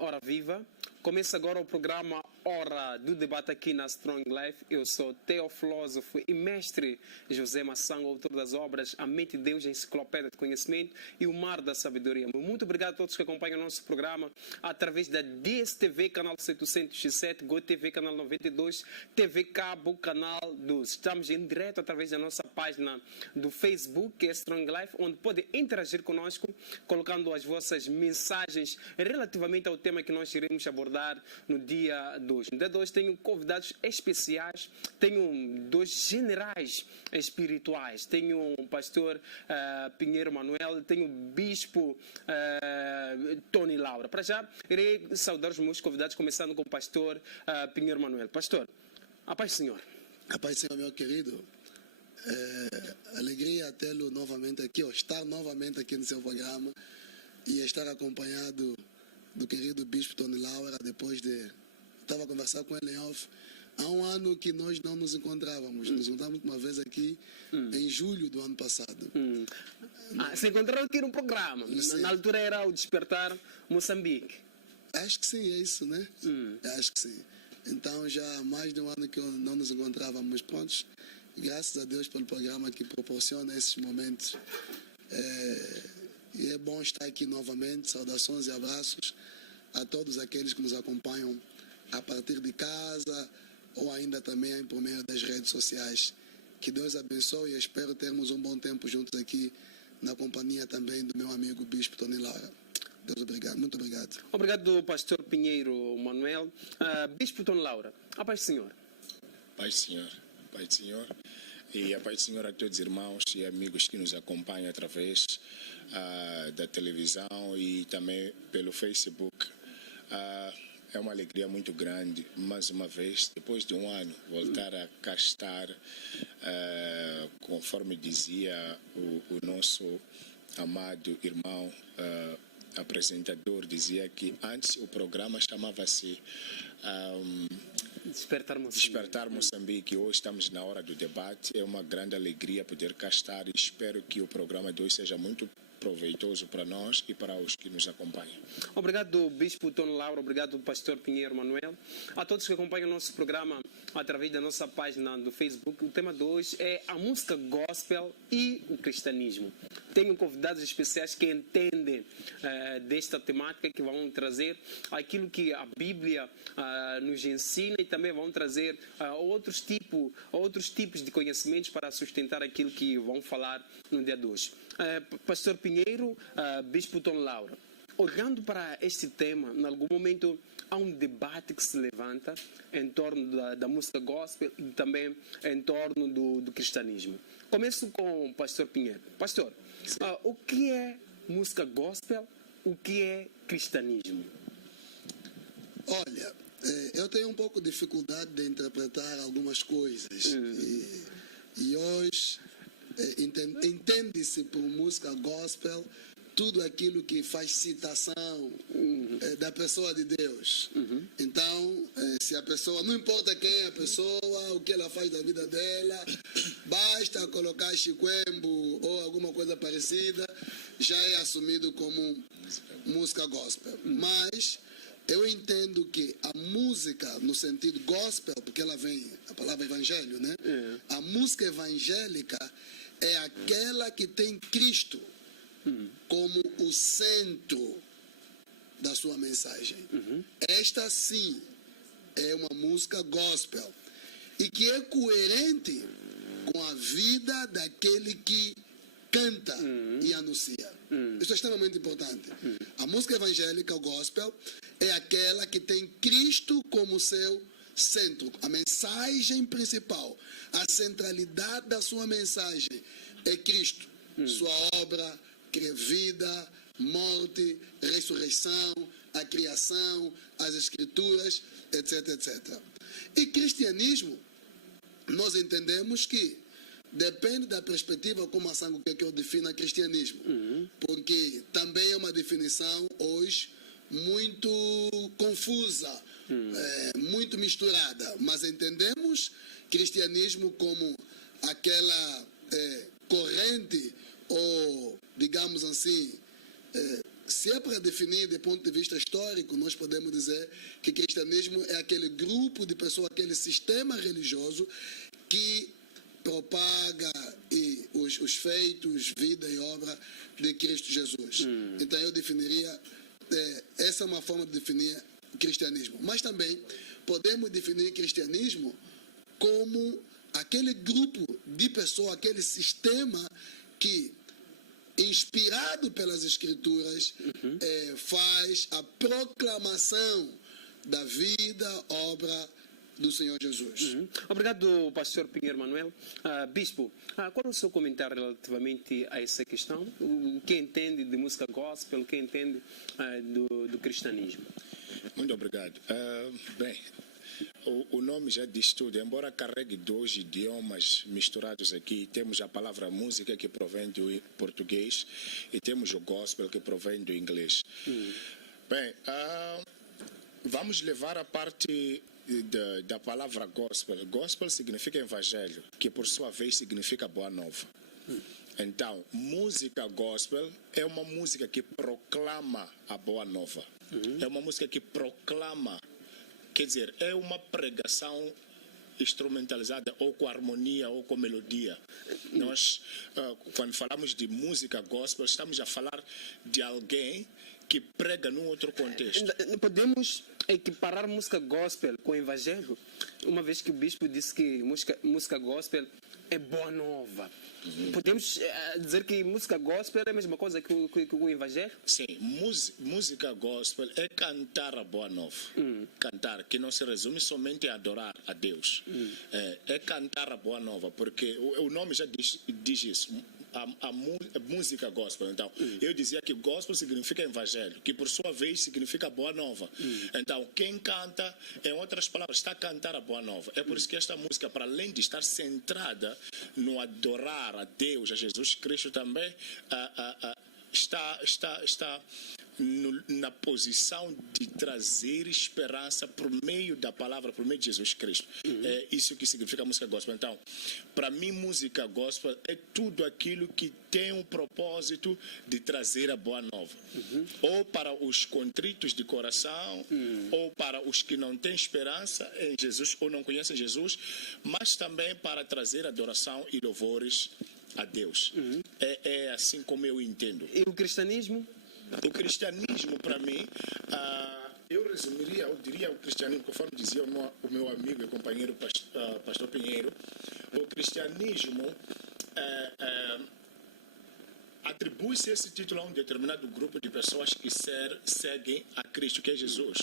Hora Viva. Começa agora o programa Hora do Debate aqui na Strong Life. Eu sou teofilósofo e mestre José Massango, autor das obras A Mente de Deus, a Enciclopédia de Conhecimento e O Mar da Sabedoria. Muito obrigado a todos que acompanham o nosso programa através da DSTV, canal 707, GoTV, canal 92, TV Cabo, canal 12. Estamos em direto através da nossa página do Facebook, que é Strong Life, onde podem interagir conosco, colocando as vossas mensagens relativamente ao tema que nós iremos abordar no dia de hoje. No dia de hoje tenho convidados especiais, tenho dois generais espirituais, tenho o pastor Pinheiro Manuel, tenho o bispo Tony Laura. Para já, irei saudar os meus convidados, começando com o pastor Pinheiro Manuel. Pastor, a paz do Senhor. A paz do Senhor, meu querido. Alegria tê-lo novamente aqui, ou estar novamente aqui no seu programa e estar acompanhado do querido bispo Tony Laura, depois de... Estava a conversar com ele em off. Há um ano que nós não nos encontrávamos. Nos encontramos uma vez aqui em julho do ano passado. Se encontraram aqui no programa. Na altura era o Despertar Moçambique. Acho que sim, é isso, né? Acho que sim. Então já há mais de um ano que não nos encontrávamos prontos. Graças a Deus pelo programa que proporciona esses momentos. E é bom estar aqui novamente. Saudações e abraços a todos aqueles que nos acompanham a partir de casa ou ainda também por meio das redes sociais. Que Deus abençoe e espero termos um bom tempo juntos aqui na companhia também do meu amigo Bispo Tony Laura. Deus obrigado, muito obrigado. Obrigado, pastor Pinheiro Manuel. Bispo Tony Laura, a paz do Senhor. Paz do Senhor, paz do Senhor. E a paz do Senhor a todos os irmãos e amigos que nos acompanham através da televisão e também pelo Facebook. É uma alegria muito grande, mais uma vez, depois de um ano, voltar a cá estar, conforme dizia o nosso amado irmão apresentador, dizia que antes o programa chamava-se Despertar Moçambique. Hoje estamos na hora do debate. É uma grande alegria poder cá estar e espero que o programa de hoje seja muito proveitoso para nós e para os que nos acompanham. Obrigado, Bispo Tony Laura, obrigado, Pastor Pinheiro Manuel. A todos que acompanham o nosso programa através da nossa página do Facebook, o tema de hoje é a música gospel e o cristianismo. Tenho convidados especiais que entendem desta temática, que vão trazer aquilo que a Bíblia nos ensina e também vão trazer outros tipos de conhecimentos para sustentar aquilo que vão falar no dia de hoje. Pastor Pinheiro, Bispo Tony Laura, olhando para este tema, em algum momento há um debate que se levanta em torno da música gospel e também em torno do cristianismo. Começo com o pastor Pinheiro. Pastor, o que é música gospel? O que é cristianismo? Olha, eu tenho um pouco de dificuldade de interpretar algumas coisas. E hoje entende-se por música gospel tudo aquilo que faz citação da pessoa de Deus. Então, se a pessoa, não importa quem é a pessoa, o que ela faz da vida dela, basta colocar chiquembo ou alguma coisa parecida, já é assumido como música gospel. Mas eu entendo que a música, no sentido gospel, porque ela vem, a palavra evangelho, né? A música evangélica é aquela que tem Cristo como o centro da sua mensagem. Esta sim é uma música gospel e que é coerente com a vida daquele que canta e anuncia. Isso é extremamente importante. A música evangélica, o gospel, é aquela que tem Cristo como seu centro. A mensagem principal, a centralidade da sua mensagem é Cristo. Sua obra, vida, morte, ressurreição, a criação, as escrituras, etc, etc. E cristianismo, nós entendemos que depende da perspectiva como a Sango quer que eu defina cristianismo. Porque também é uma definição hoje muito confusa, muito misturada. Mas entendemos cristianismo como aquela corrente ou, digamos assim, se é para definir do ponto de vista histórico, nós podemos dizer que cristianismo é aquele grupo de pessoas, aquele sistema religioso que propaga os feitos, vida e obra de Cristo Jesus. Então eu definiria, essa é uma forma de definir o cristianismo. Mas também podemos definir cristianismo como aquele grupo de pessoas, aquele sistema que, inspirado pelas Escrituras, faz a proclamação da vida, obra do Senhor Jesus. Obrigado, pastor Pinheiro Manuel. Bispo, qual é o seu comentário relativamente a essa questão? O que entende de música gospel, o que entende do cristianismo? Muito obrigado. Bem, o nome já diz tudo. Embora carregue dois idiomas misturados aqui, temos a palavra música que provém do português e temos o gospel que provém do inglês. Bem, vamos levar a parte da palavra gospel. Gospel significa evangelho, que por sua vez significa boa nova. Então, música gospel é uma música que proclama a boa nova. É uma música que proclama, quer dizer, é uma pregação instrumentalizada ou com harmonia ou com melodia. Nós, quando falamos de música gospel, estamos a falar de alguém que prega num outro contexto. Podemos equiparar música gospel com evangelho, uma vez que o bispo disse que música gospel é boa nova. Podemos dizer que música gospel é a mesma coisa que o evangelho? Sim, música gospel é cantar a boa nova. Cantar, que não se resume somente a adorar a Deus. É cantar a boa nova, porque o nome já diz isso. A música gospel. Então, eu dizia que gospel significa evangelho, que por sua vez significa boa nova. Então, quem canta, em outras palavras, está a cantar a boa nova. É por isso que esta música, para além de estar centrada no adorar a Deus, a Jesus Cristo, também está na posição de trazer esperança por meio da palavra, por meio de Jesus Cristo. É isso que significa música gospel. Então, para mim, música gospel é tudo aquilo que tem um propósito de trazer a boa nova. Ou para os contritos de coração, ou para os que não têm esperança em Jesus, ou não conhecem Jesus, mas também para trazer adoração e louvores a Deus. É assim como eu entendo. E o cristianismo? O cristianismo, para mim, eu resumiria, eu diria o cristianismo, conforme dizia o meu amigo e companheiro pastor Pinheiro, o cristianismo atribui-se esse título a um determinado grupo de pessoas que seguem a Cristo, que é Jesus.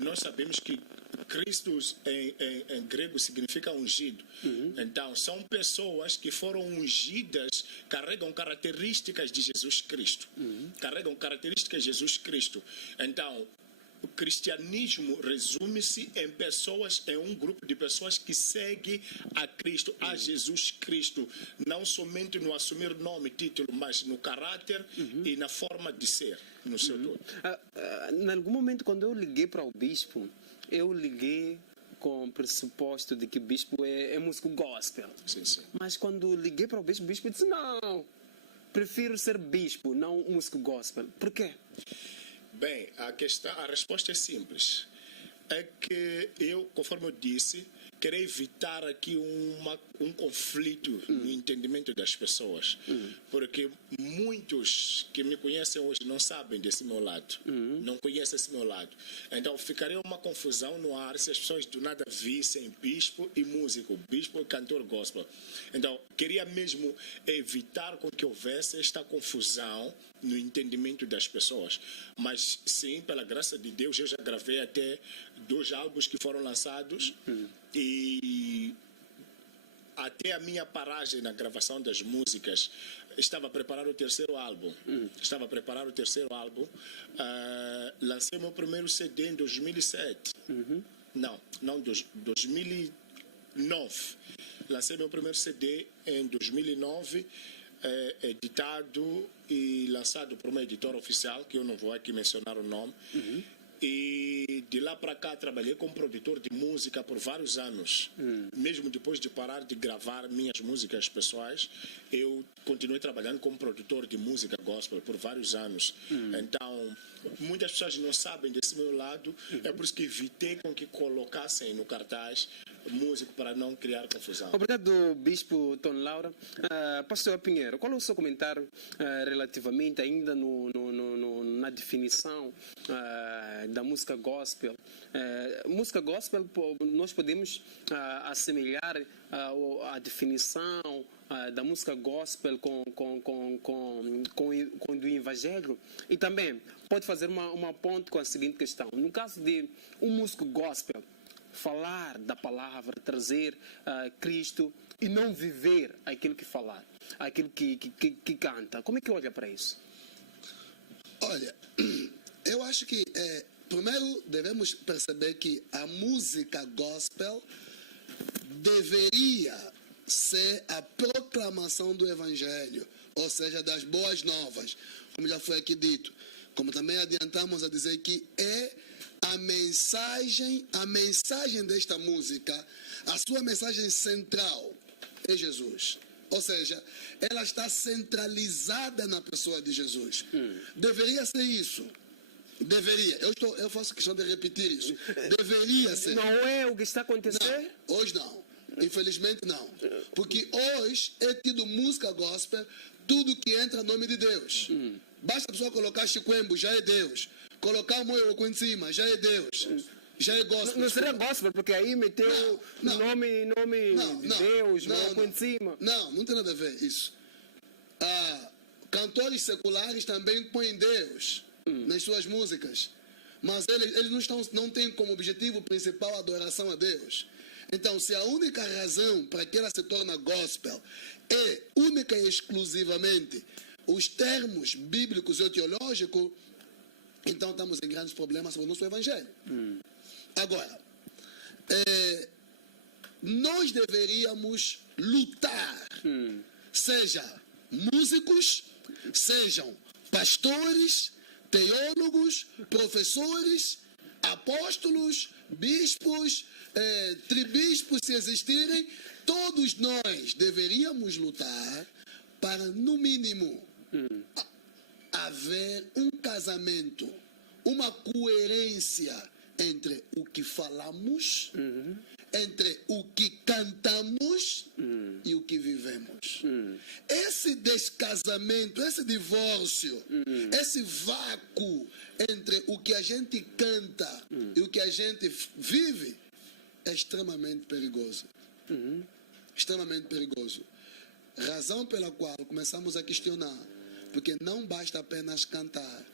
Nós sabemos que Cristo em grego significa ungido. Então, são pessoas que foram ungidas, carregam características de Jesus Cristo. Carregam características de Jesus Cristo. Então, o cristianismo resume-se em um grupo de pessoas que segue a Cristo, a Jesus Cristo, não somente no assumir nome, título, mas no caráter e na forma de ser, no seu todo. Em algum momento, quando eu liguei para o bispo, eu liguei com o pressuposto de que o bispo é músico gospel. Sim. Mas quando liguei para o bispo disse, não, prefiro ser bispo, não músico gospel. Por quê? Bem, a resposta é simples. É que eu, conforme eu disse, quero evitar aqui um conflito no entendimento das pessoas. Porque muitos que me conhecem hoje não sabem desse meu lado. Não conhecem esse meu lado. Então ficaria uma confusão no ar se as pessoas do nada vissem bispo e músico, bispo e cantor gospel. Então queria mesmo evitar com que houvesse esta confusão no entendimento das pessoas. Mas sim, pela graça de Deus, eu já gravei até 2 álbuns que foram lançados e até a minha paragem na gravação das músicas estava a preparar o 3º álbum. Lancei meu primeiro CD em 2007. Não, 2009. Lancei meu primeiro CD em 2009, editado e lançado por uma editora oficial, que eu não vou aqui mencionar o nome. E de lá para cá trabalhei como produtor de música por vários anos. Mesmo depois de parar de gravar minhas músicas pessoais, eu continuei trabalhando como produtor de música gospel por vários anos. Então, muitas pessoas não sabem desse meu lado, é por isso que evitei com que colocassem no cartaz músico para não criar confusão. Obrigado, Bispo Tom Laura. Pastor Pinheiro, qual é o seu comentário relativamente ainda na definição da música gospel? Música gospel, nós podemos assemelhar a definição da música gospel com do evangelho, e também pode fazer uma ponte com a seguinte questão: no caso de um músico gospel falar da palavra, trazer Cristo e não viver aquilo que falar, aquilo que canta, como é que olha para isso? Olha, eu acho que primeiro devemos perceber que a música gospel deveria ser a proclamação do evangelho, ou seja, das boas novas, como já foi aqui dito, como também adiantamos a dizer que é a mensagem desta música, a sua mensagem central é Jesus. Ou seja, ela está centralizada na pessoa de Jesus. Deveria ser isso. Deveria. Eu faço questão de repetir isso. Deveria ser. Não é o que está acontecendo? Não, hoje não. Infelizmente não. Porque hoje é tido música gospel, tudo que entra no nome de Deus. Basta a pessoa colocar Chiquembo, já é Deus. Colocar Moioco em cima, já é Deus. Já é gospel. Não seria gospel, porque aí meteu nome de Deus, Moioco em cima. Não tem nada a ver isso. Cantores seculares também põem Deus nas suas músicas. Mas eles não têm como objetivo principal a adoração a Deus. Então, se a única razão para que ela se torna gospel é única e exclusivamente os termos bíblicos e teológicos, então estamos em grandes problemas sobre o nosso evangelho. Agora, nós deveríamos lutar, seja músicos, sejam pastores, teólogos, professores, apóstolos, bispos, tribispos, se existirem, todos nós deveríamos lutar para, no mínimo, haver um casamento, uma coerência entre o que falamos, entre o que cantamos e o que vivemos. Esse descasamento, esse divórcio, esse vácuo entre o que a gente canta e o que a gente vive é extremamente perigoso. Extremamente perigoso. Razão pela qual começamos a questionar, porque não basta apenas cantar,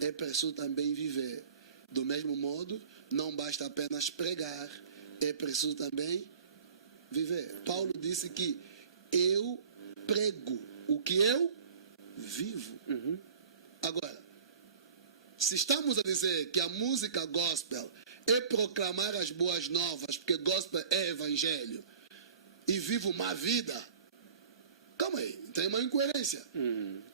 é preciso também viver. Do mesmo modo, não basta apenas pregar, é preciso também viver. Paulo disse que eu prego o que eu vivo. Agora, se estamos a dizer que a música gospel é proclamar as boas novas, porque gospel é evangelho, e vivo má vida, calma aí, tem uma incoerência.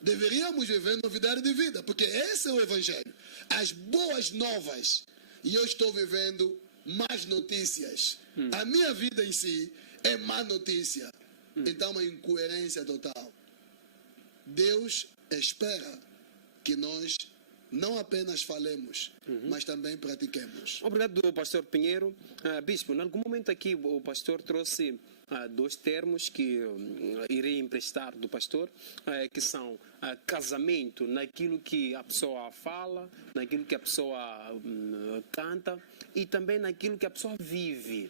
Deveríamos viver novidade de vida, porque esse é o evangelho. As boas novas. E eu estou vivendo más notícias. A minha vida em si é má notícia. Então, uma incoerência total. Deus espera que nós não apenas falemos, mas também pratiquemos. Obrigado, pastor Pinheiro. Bispo, em algum momento aqui o pastor trouxe dois termos que irei emprestar do pastor, que são casamento naquilo que a pessoa fala, naquilo que a pessoa canta e também naquilo que a pessoa vive.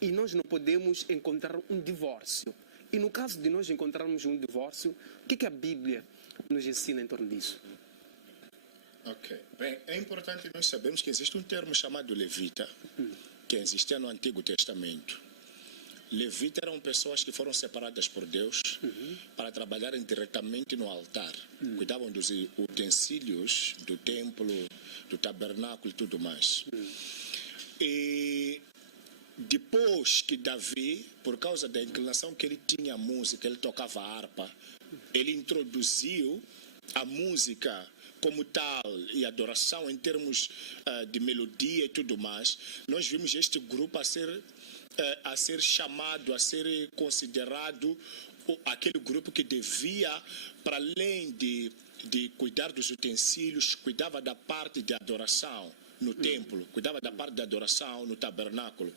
E nós não podemos encontrar um divórcio. E no caso de nós encontrarmos um divórcio, o que a Bíblia nos ensina em torno disso? Ok. Bem, é importante nós sabermos que existe um termo chamado levita, que existia no Antigo Testamento. Levitas eram pessoas que foram separadas por Deus para trabalharem diretamente no altar. Cuidavam dos utensílios do templo, do tabernáculo e tudo mais. E depois que Davi, por causa da inclinação que ele tinha à música, ele tocava a harpa, ele introduziu a música como tal e adoração em termos de melodia e tudo mais, nós vimos este grupo a ser chamado, a ser considerado aquele grupo que devia, para além de cuidar dos utensílios, cuidava da parte de adoração no templo, cuidava da parte de adoração no tabernáculo.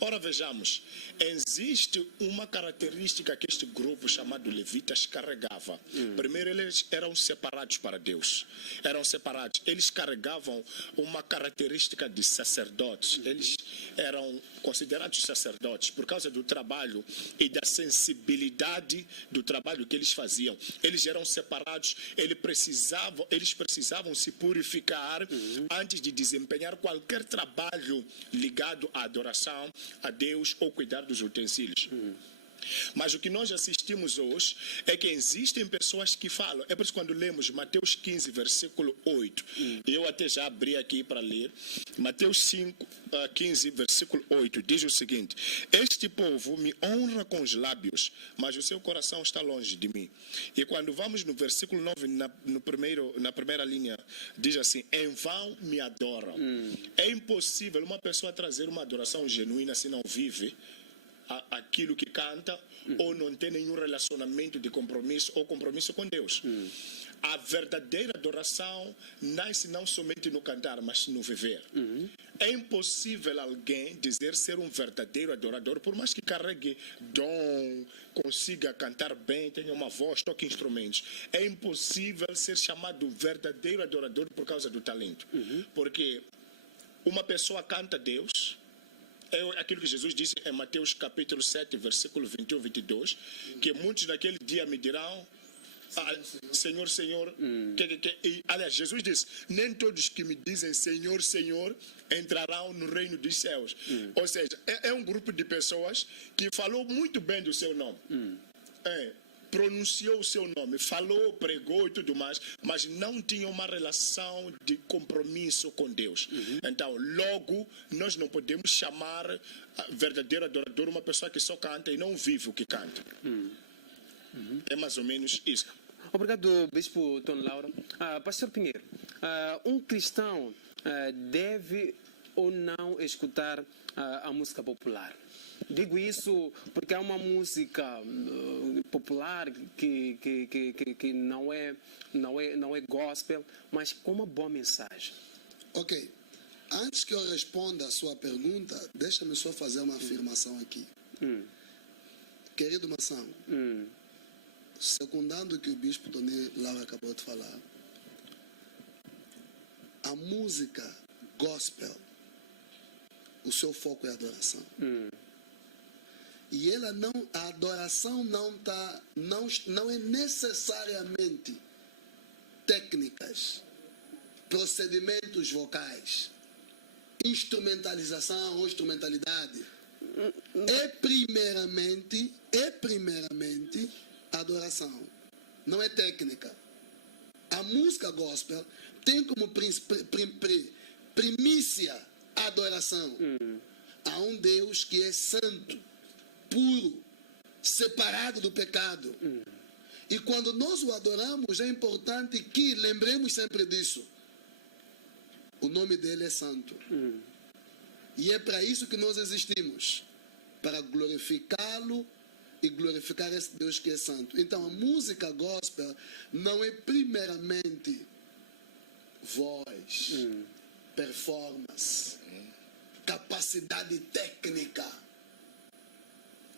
Ora, vejamos, existe uma característica que este grupo chamado levitas carregava. Primeiro, eles eram separados para Deus. Eram separados. Eles carregavam uma característica de sacerdotes. Eles eram considerados sacerdotes por causa do trabalho e da sensibilidade do trabalho que eles faziam. Eles eram separados, eles precisavam se purificar antes de desempenhar qualquer trabalho ligado à adoração a Deus ou cuidar dos utensílios. Mas o que nós assistimos hoje é que existem pessoas que falam, é por isso que quando lemos Mateus 15, versículo 8, eu até já abri aqui para ler, Mateus 15, versículo 8, diz o seguinte: este povo me honra com os lábios, mas o seu coração está longe de mim. E quando vamos no versículo 9, na primeira linha, diz assim: em vão me adoram. É impossível uma pessoa trazer uma adoração genuína se não vive aquilo que canta ou não tem nenhum relacionamento de compromisso ou compromisso com Deus. A verdadeira adoração nasce não somente no cantar, mas no viver. É impossível alguém dizer ser um verdadeiro adorador, por mais que carregue dom, consiga cantar bem, tenha uma voz, toque instrumentos. É impossível ser chamado verdadeiro adorador por causa do talento. Porque uma pessoa canta a Deus. É aquilo que Jesus disse em Mateus capítulo 7, versículo 21 e 22, que muitos naquele dia me dirão: Senhor, Senhor. Aliás, Jesus disse: nem todos que me dizem Senhor, Senhor entrarão no reino dos céus. Ou seja, é um grupo de pessoas que falou muito bem do seu nome. Pronunciou o seu nome, falou, pregou e tudo mais, mas não tinha uma relação de compromisso com Deus. Então, logo, nós não podemos chamar verdadeiro adorador uma pessoa que só canta e não vive o que canta. É mais ou menos isso. Obrigado, Bispo Tom Laura. Pastor Pinheiro, um cristão deve ou não escutar a música popular? Digo isso porque é uma música popular que não é gospel, mas com uma boa mensagem. Ok. Antes que eu responda a sua pergunta, deixa-me só fazer uma afirmação aqui. Querido Mação, secundando o que o Bispo Tony Laura acabou de falar, a música gospel, o seu foco é a adoração. E a adoração não é necessariamente técnicas, procedimentos vocais, instrumentalização ou instrumentalidade. É primeiramente adoração, não é técnica. A música gospel tem como primícia a adoração a um Deus que é santo, puro, separado do pecado. E quando nós o adoramos, é importante que lembremos sempre disso. O nome dele é santo. E é para isso que nós existimos, para glorificá-lo e glorificar esse Deus que é santo. Então, a música gospel não é primeiramente voz, performance, capacidade técnica,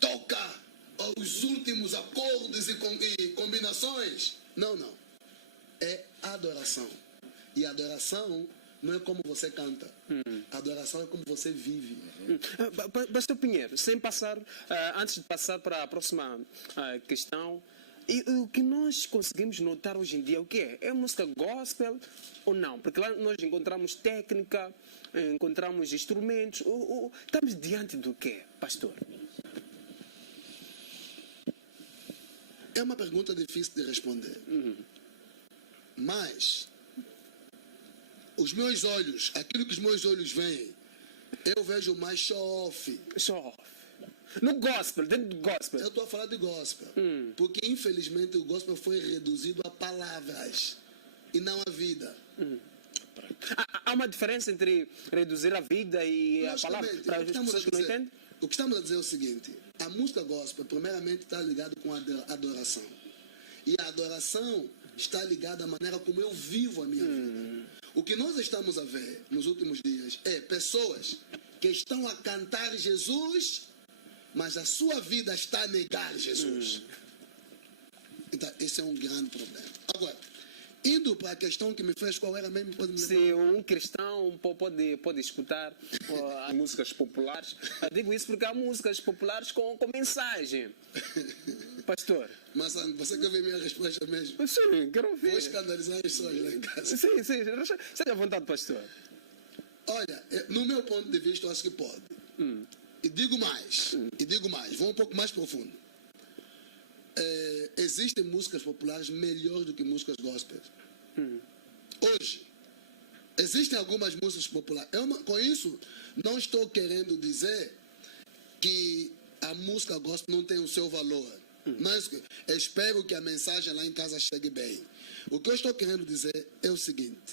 toca os últimos acordes e combinações. Não. É adoração. E adoração não é como você canta. Adoração é como você vive. Pastor Pinheiro, antes de passar para a próxima questão, o que nós conseguimos notar hoje em dia, o que é? É música gospel ou não? Porque lá nós encontramos técnica, encontramos instrumentos. Estamos diante do quê, pastor? É uma pergunta difícil de responder. Mas os meus olhos, aquilo que os meus olhos veem, eu vejo mais show-off. Show-off. No gospel, dentro do gospel. Eu estou a falar de gospel. Porque, infelizmente, o gospel foi reduzido a palavras. e não a vida. Há uma diferença entre reduzir a vida e a palavra para as pessoas que não entendem? O que estamos a dizer é o seguinte: a música gospel, primeiramente, está ligada com a adoração. E a adoração está ligada à maneira como eu vivo a minha vida. O que nós estamos a ver nos últimos dias é pessoas que estão a cantar Jesus, mas a sua vida está a negar Jesus. Então, esse é um grande problema. Agora, indo para a questão que me fez, qual era mesmo? Se um cristão pode escutar as músicas populares, eu digo isso porque há músicas populares com mensagem. Pastor. Mas você quer ver minha resposta mesmo? Sim, quero ouvir. Vou escandalizar as pessoas lá em casa. Sim, seja à vontade, pastor. Olha, no meu ponto de vista, eu acho que pode. E digo mais, vou um pouco mais profundo. Existem músicas populares melhores do que músicas gospel. Hoje, existem algumas músicas populares. Com isso, não estou querendo dizer que a música gospel não tem o seu valor. Mas espero que a mensagem lá em casa chegue bem. O que eu estou querendo dizer é o seguinte: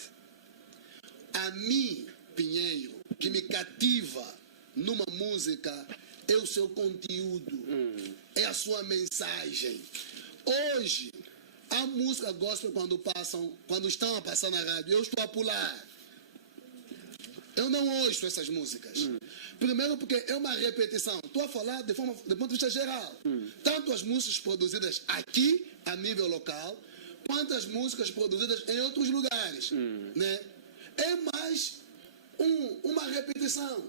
a mim, Pinheiro, que me cativa numa música é o seu conteúdo, é a sua mensagem. Hoje, a música gospel, quando estão a passar na rádio, eu estou a pular. Eu não ouço essas músicas. Primeiro porque é uma repetição. Estou a falar do ponto de vista geral. Tanto as músicas produzidas aqui, a nível local, quanto as músicas produzidas em outros lugares. Né? É mais uma repetição.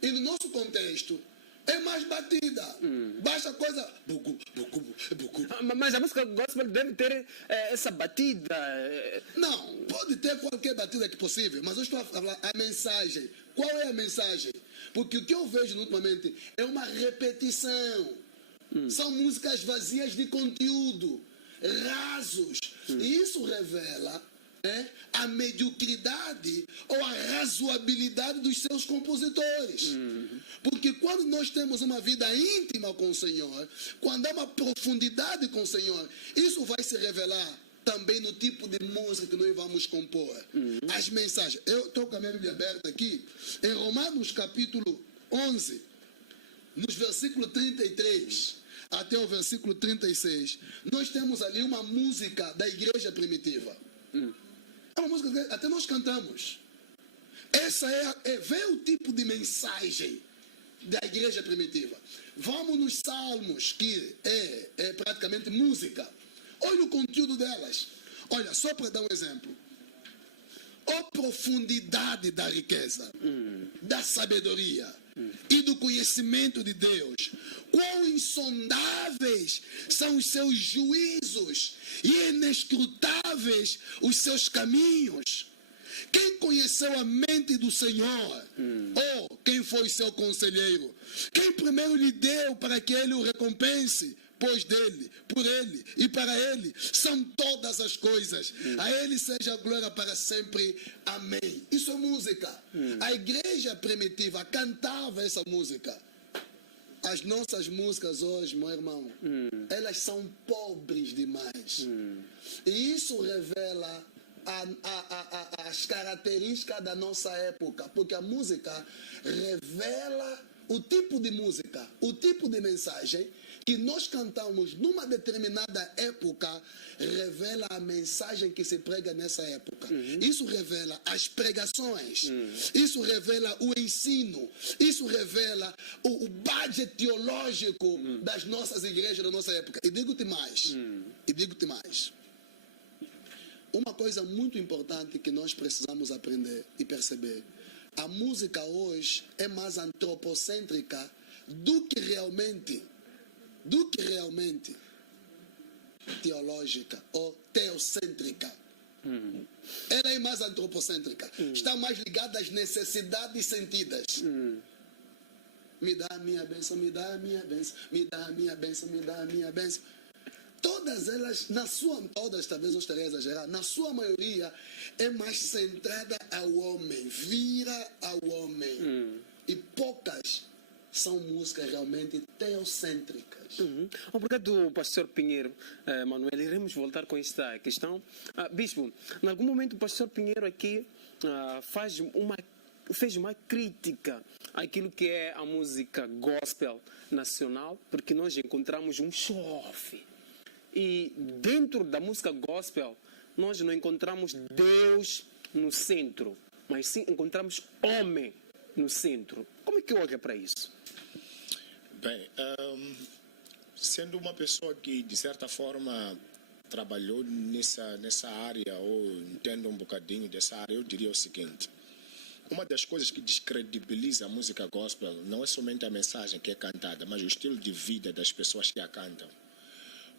E no nosso contexto, é mais batida. Baixa coisa. Mas a música gospel deve ter essa batida. Não, pode ter qualquer batida que possível, mas eu estou a falar a mensagem. Qual é a mensagem? Porque o que eu vejo ultimamente é uma repetição. São músicas vazias de conteúdo, rasos. E isso revela a mediocridade ou a razoabilidade dos seus compositores. Porque quando nós temos uma vida íntima com o Senhor, quando há uma profundidade com o Senhor, isso vai se revelar também no tipo de música que nós vamos compor. As mensagens. Eu estou com a minha Bíblia aberta aqui, em Romanos capítulo 11, nos versículos 33 até o versículo 36, nós temos ali uma música da igreja primitiva. É uma música que até nós cantamos. Essa vê o tipo de mensagem da igreja primitiva. Vamos nos salmos, que é praticamente música. Olha o conteúdo delas. Olha, só para dar um exemplo. A profundidade da riqueza, da sabedoria e do conhecimento de Deus. Quão insondáveis são os seus juízos e inescrutáveis os seus caminhos. Quem conheceu a mente do Senhor? Ou quem foi seu conselheiro? Quem primeiro lhe deu para que ele o recompense? Pois dele, por ele e para ele são todas as coisas. A ele seja a glória para sempre. Amém. Isso é música. A igreja primitiva cantava essa música. As nossas músicas hoje, meu irmão, elas são pobres demais. E isso revela as características da nossa época, porque a música revela o tipo de música, o tipo de mensagem que nós cantamos numa determinada época, revela a mensagem que se prega nessa época. Isso revela as pregações, isso revela o ensino, isso revela o budget teológico das nossas igrejas da nossa época. E digo-te mais, uma coisa muito importante que nós precisamos aprender e perceber: a música hoje é mais antropocêntrica do que realmente teológica ou teocêntrica. Ela é mais antropocêntrica. Está mais ligada às necessidades sentidas. Me dá a minha bênção, me dá a minha bênção, me dá a minha bênção, me dá a minha bênção. Todas elas, todas talvez eu estaria a exagerar, na sua maioria é mais centrada ao homem, vira ao homem. E poucas são músicas realmente teocêntricas. Obrigado, pastor Pinheiro. Manuel, iremos voltar com esta questão. Bispo, em algum momento o pastor Pinheiro aqui fez uma crítica àquilo que é a música gospel nacional, porque nós encontramos um show-off. E dentro da música gospel, nós não encontramos Deus no centro, mas sim encontramos homem no centro. Como é que olha para isso? Bem, sendo uma pessoa que, de certa forma, trabalhou nessa área, ou entende um bocadinho dessa área, eu diria o seguinte. Uma das coisas que descredibiliza a música gospel não é somente a mensagem que é cantada, mas o estilo de vida das pessoas que a cantam.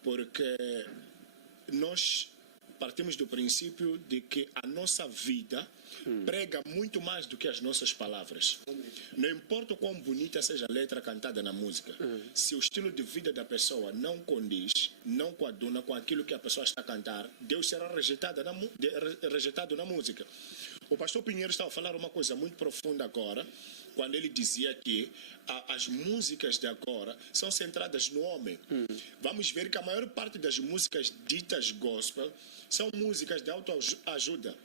Porque nós partimos do princípio de que a nossa vida prega muito mais do que as nossas palavras. Não importa o quão bonita seja a letra cantada na música, se o estilo de vida da pessoa não condiz, não coaduna com aquilo que a pessoa está a cantar, Deus será rejeitado na música. O pastor Pinheiro estava a falar uma coisa muito profunda agora, quando ele dizia que as músicas de agora são centradas no homem. Vamos ver que a maior parte das músicas ditas gospel são músicas de autoajuda.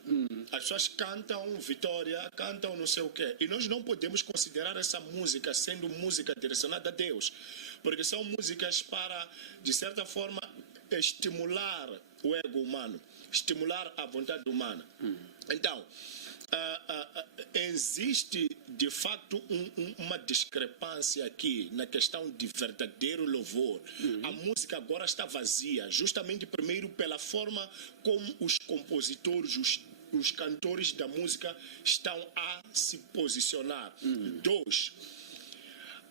As pessoas cantam vitória, cantam não sei o quê. E nós não podemos considerar essa música sendo música direcionada a Deus. Porque são músicas para, de certa forma, estimular o ego humano, estimular a vontade humana. Então, existe de facto uma discrepância aqui na questão de verdadeiro louvor. A música agora está vazia, justamente primeiro pela forma como os compositores, os cantores da música estão a se posicionar. 2,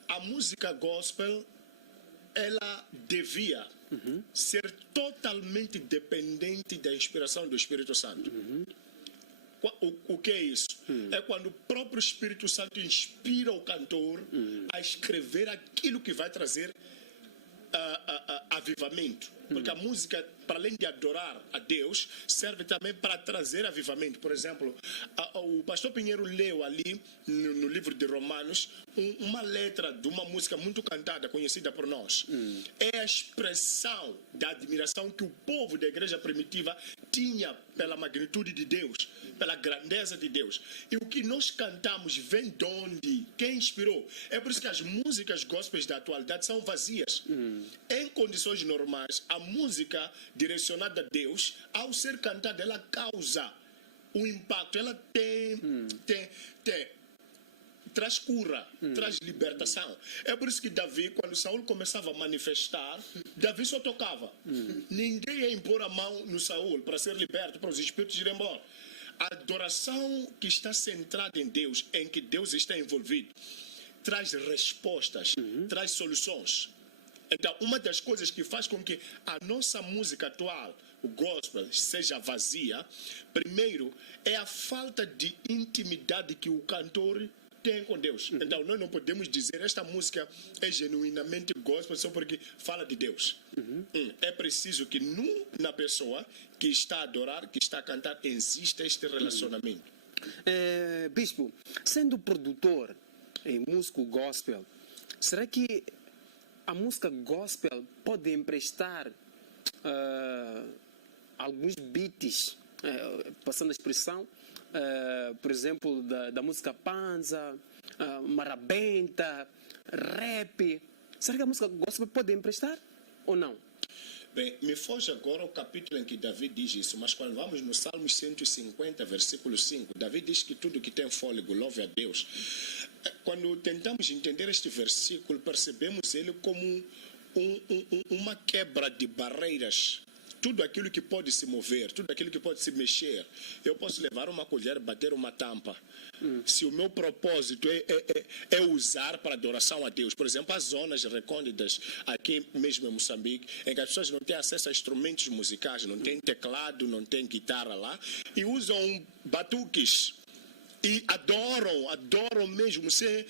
a música gospel, ela devia ser totalmente dependente da inspiração do Espírito Santo. O que é isso? É quando o próprio Espírito Santo inspira o cantor a escrever aquilo que vai trazer avivamento. Porque a música, para além de adorar a Deus, serve também para trazer avivamento. Por exemplo, o pastor Pinheiro leu ali no livro de Romanos uma letra de uma música muito cantada, conhecida por nós. É a expressão da admiração que o povo da igreja primitiva tinha pela magnitude de Deus, pela grandeza de Deus. E o que nós cantamos vem de onde? Quem inspirou? É por isso que as músicas gospels da atualidade são vazias. Em condições normais, a música direcionada a Deus, ao ser cantada, ela causa um impacto, ela traz cura, traz libertação. É por isso que Davi, quando Saul começava a manifestar, Davi só tocava. Ninguém ia impor a mão no Saul para ser liberto, para os espíritos irem embora. A adoração que está centrada em Deus, em que Deus está envolvido, traz respostas, traz soluções. Então, uma das coisas que faz com que a nossa música atual, o gospel, seja vazia, primeiro, é a falta de intimidade que o cantor tem com Deus. Então, nós não podemos dizer esta música é genuinamente gospel só porque fala de Deus. É preciso que na pessoa que está a adorar, que está a cantar, exista este relacionamento. Bispo, sendo produtor em músico gospel, será que a música gospel pode emprestar alguns beats, passando a expressão, por exemplo, da música panza, marabenta, rap? Será que a música gospel pode emprestar ou não? Bem, me foge agora o capítulo em que Davi diz isso, mas quando vamos no Salmos 150, versículo 5, Davi diz que tudo que tem fôlego louve a Deus. Quando tentamos entender este versículo, percebemos ele como uma quebra de barreiras. Tudo aquilo que pode se mover, tudo aquilo que pode se mexer. Eu posso levar uma colher, bater uma tampa. Se o meu propósito é usar para adoração a Deus. Por exemplo, as zonas recônditas aqui mesmo em Moçambique, em que as pessoas não têm acesso a instrumentos musicais, não têm teclado, não têm guitarra lá, e usam batuques. E adoram mesmo, sem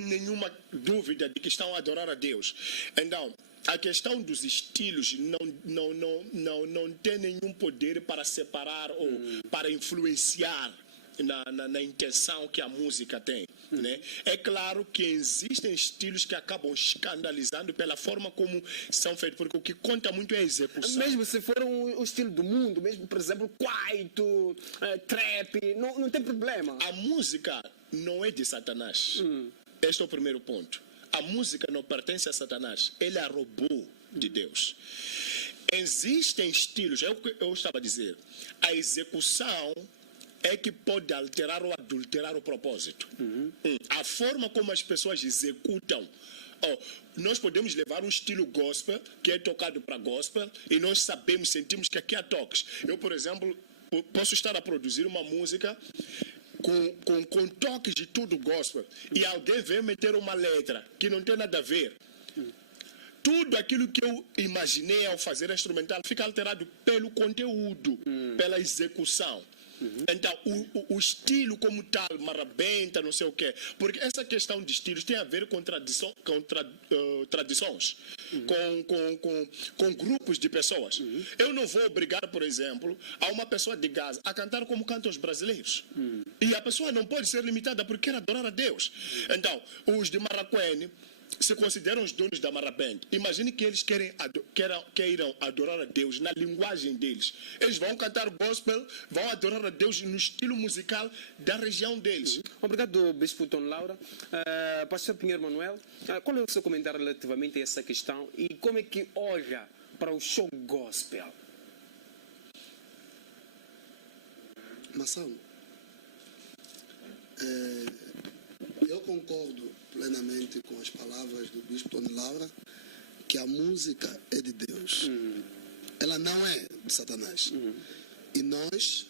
nenhuma dúvida de que estão a adorar a Deus. Então, a questão dos estilos não tem nenhum poder para separar ou para influenciar na intenção que a música tem. Né? É claro que existem estilos que acabam escandalizando pela forma como são feitos, porque o que conta muito é a execução. Mesmo se for o estilo do mundo, mesmo, por exemplo, kwaito, trap, não tem problema. A música não é de Satanás. Este é o primeiro ponto. A música não pertence a Satanás. Ele é robô de Deus. Existem estilos, é o que eu estava a dizer. A execução é que pode alterar ou adulterar o propósito. A forma como as pessoas executam. Nós podemos levar um estilo gospel, que é tocado para gospel, e nós sabemos, sentimos que aqui há toques. Eu, por exemplo, posso estar a produzir uma música com toques de tudo gospel, e alguém vem meter uma letra que não tem nada a ver. Tudo aquilo que eu imaginei ao fazer a instrumental fica alterado pelo conteúdo, pela execução. Então, o estilo como tal, marabenta, não sei o quê. Porque essa questão de estilos tem a ver com tradições, com grupos de pessoas. Eu não vou obrigar, por exemplo, a uma pessoa de Gaza a cantar como cantam os brasileiros. E a pessoa não pode ser limitada porque quer adorar a Deus. Então, os de Maracuene se consideram os donos da Maraband. Imagine que eles queiram adorar a Deus na linguagem deles. Eles vão cantar gospel, vão adorar a Deus no estilo musical da região deles. Obrigado, Bispo Tom Laura. Pastor Pinheiro Manuel, qual é o seu comentário relativamente a essa questão e como é que olha para o show gospel? Mação, eu concordo plenamente com as palavras do Bispo Tony Laura, que a música é de Deus. Ela não é de Satanás. E nós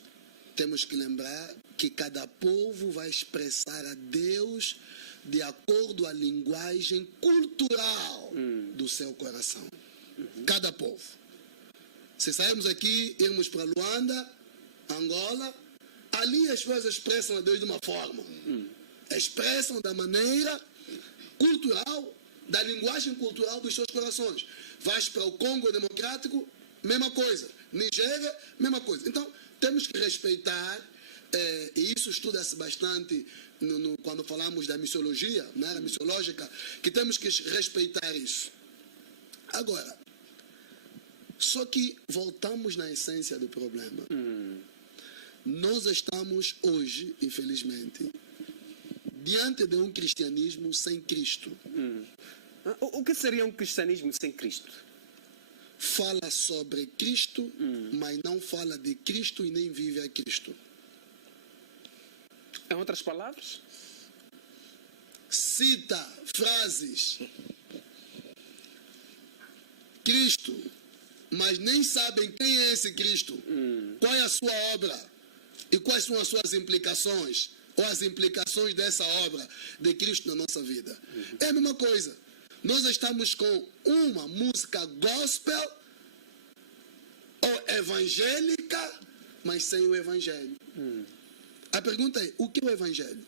temos que lembrar que cada povo vai expressar a Deus de acordo à linguagem cultural do seu coração. Cada povo. Se sairmos aqui, irmos para Luanda, Angola, ali as pessoas expressam a Deus de uma forma. Expressam da maneira cultural, da linguagem cultural dos seus corações. Vais para o Congo Democrático, mesma coisa. Nigéria, mesma coisa. Então, temos que respeitar, e isso estuda-se bastante quando falamos da missiologia, na área missiológica, que temos que respeitar isso. Agora, só que voltamos na essência do problema. Nós estamos hoje, infelizmente, diante de um cristianismo sem Cristo. O que seria um cristianismo sem Cristo? Fala sobre Cristo, mas não fala de Cristo e nem vive a Cristo. Em outras palavras? Cita frases Cristo, mas nem sabem quem é esse Cristo, qual é a sua obra e quais são as suas implicações, ou as implicações dessa obra de Cristo na nossa vida. É a mesma coisa. Nós estamos com uma música gospel ou evangélica, mas sem o evangelho. A pergunta é, o que é o evangelho?